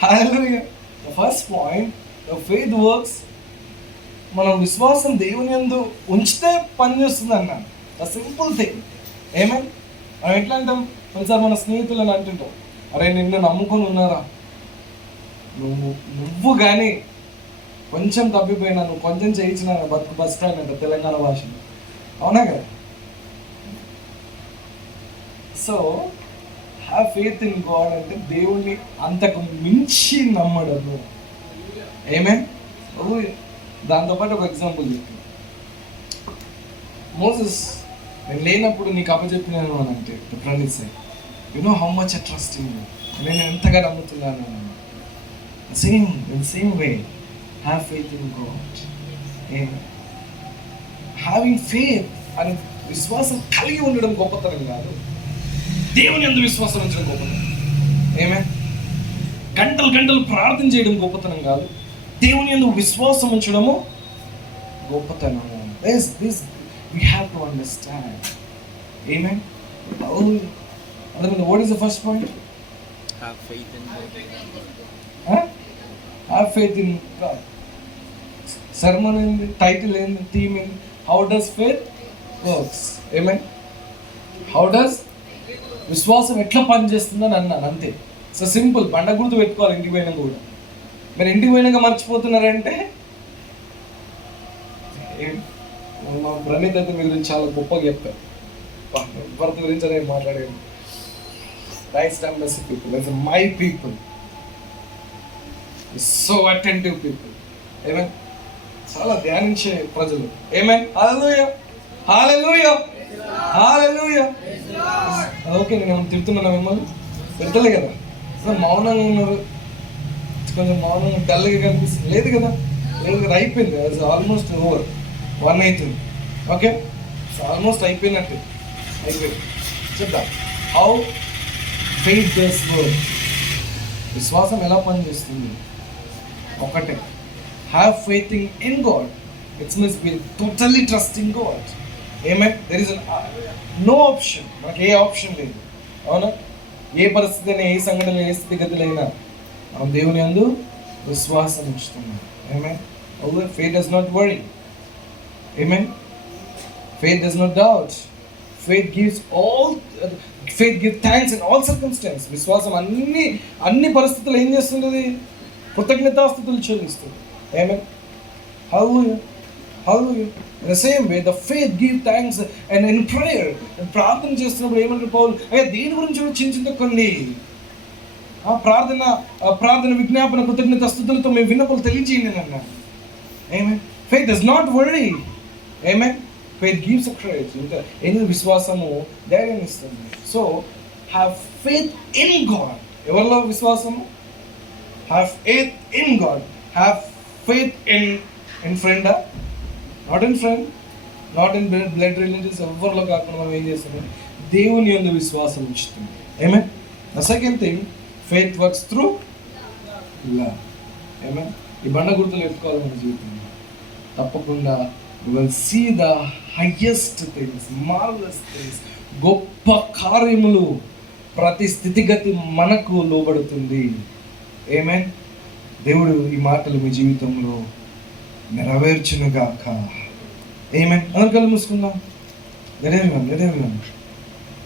Hallelujah. The first point, the faith works. మనం విశ్వాసం దేవుని యందు ఉంచితే పనిచేస్తుంది అన్నాను. The simple thing. ఏమేన్ మనం ఎట్లా అంటాం? కొన్నిసారి మన స్నేహితులను అంటుంటాం, అరే నిన్ను నమ్ముకొని ఉన్నారా, నువ్వు కానీ కొంచెం తప్పిపోయినా, నువ్వు కొంచెం చేయించిన బస్ స్టాండ్ అంట తెలంగాణ భాషలో. అవునా కదా? So have faith in God అంటే దేవుణ్ణి అంతకు మించి నమ్మడము. ఏమే దాంతోపాటు ఒక ఎగ్జాంపుల్ చెప్తాను. మోసెస్, నేను లేనప్పుడు నీకు అప్పచెప్పినాను అని అంటే Praneeth sir, you know how much I trust in you, నేను ఎంతగా నమ్ముతున్నాను. Same way have faith in God. Having faith అని విశ్వాసం కలిగి ఉండడం గొప్పతనం కాదు, దేవుని యందు విశ్వాసం ఉంచడం గొప్పతనం. ఏమే గంటలు ప్రార్థన చేయడం గొప్పతనం కాదు, దేవుని యందు విశ్వాసం ఉంచడము గొప్పతనం. This we have to understand. Amen. What is the first point? Have faith in God. Have faith in God. Sermon ఏంది, టైటిల్ ఏంది, థీమ్ ఏంది? How does faith works? Amen. How does విశ్వాసం ఎట్లా పనిచేస్తుందని అన్నాను, అంతే. So simple. బండ గుర్తు పెట్టుకోవాలి ఇంటికి పోయినాక కూడా. మీరు ఇంటికి పోయినాక మర్చిపోతున్నారంటే మా ప్రణీత్ అయితే మీ గురించి చాలా గొప్పగా చెప్పారు. భర్త గురించి అనేది మాట్లాడాను. Nice timeless people, that's my people, so attentive people. Amen చాలా ధ్యానించే ప్రజలు. ఏమేన్ హల్లెలూయా, హల్లెలూయా, హల్లెలూయా. ఓకే, నేను తిడుతున్నాను మిమ్మల్ని? తిడతలే కదా. మౌనంగా ఉన్నారు, కొంచెం మౌనంగా డల్గా కనిపిస్తుంది. లేదు కదా, అయిపోయింది. ఆల్మోస్ట్ ఓవర్ 1 అవుతుంది. ఓకే, ఆల్మోస్ట్ అయిపోయినట్టు. చెప్తాం హౌ ఫెయిత్ డస్ వర్క్. విశ్వాసం ఎలా పనిచేస్తుంది? ఒకటే, have faith in God. It's means B totally trust in God. ఏమైనా దెర్ ఇస్ నో ఆప్షన్. మనకి ఏ ఆప్షన్ లేదు. అవునా? ఏ పరిస్థితి అయినా, ఏ సంఘటన, ఏ స్థితిగతులైనా మనం దేవుని యందు విశ్వాసం ఉంచుతున్నారు. Amen. Although faith does not worry. Amen. Faith does not doubt. Faith gives thanks in all circumstances. విశ్వాసం అన్ని పరిస్థితులు ఏం చేస్తుంది? కృతజ్ఞతాస్తుతులు చెల్లిస్తుంది. Amen. Hallelujah. Hallelujah. In the same way, the faith gives thanks and in prayer. ప్రార్థన చేస్తున్నప్పుడు ఏమంటారు పౌలు? అయ్యా దేని గురించి కూడా చింతించకండి. ప్రార్థన విజ్ఞాపన కృతజ్ఞతాస్తుతులతో మేము విన్నపలు తెలియజేయండి అని అన్నాడు. Amen. Faith does not worry. Amen. Faith gives a courage. విశ్వాసము ధైర్యం ఇస్తుంది. So have faith in God. ఎవరిలో విశ్వాసము? Have faith in God. Have faith in friend. Not in friend. Not in blood relatives. ఎవరిలో కాకుండా మనం ఏం చేస్తున్నాం? దేవుని యందు విశ్వాసం ఉంచుతుంది. Amen. The second thing, faith works through love. Amen. ఈ బండ గుర్తులు ఎత్తుకోవాలి మన జీవితంలో. తప్పకుండా we will see the highest things, marvelous things, గొప్ప కార్యములు. ప్రతి స్థితిగతి మనకు లోబడుతుంది. ఆమేన్. దేవుడు ఈ మాటలు మీ జీవితంలో నెరవేర్చునుగాక. ఆమేన్. అందరం కళ్ళు మూసుకుందాం.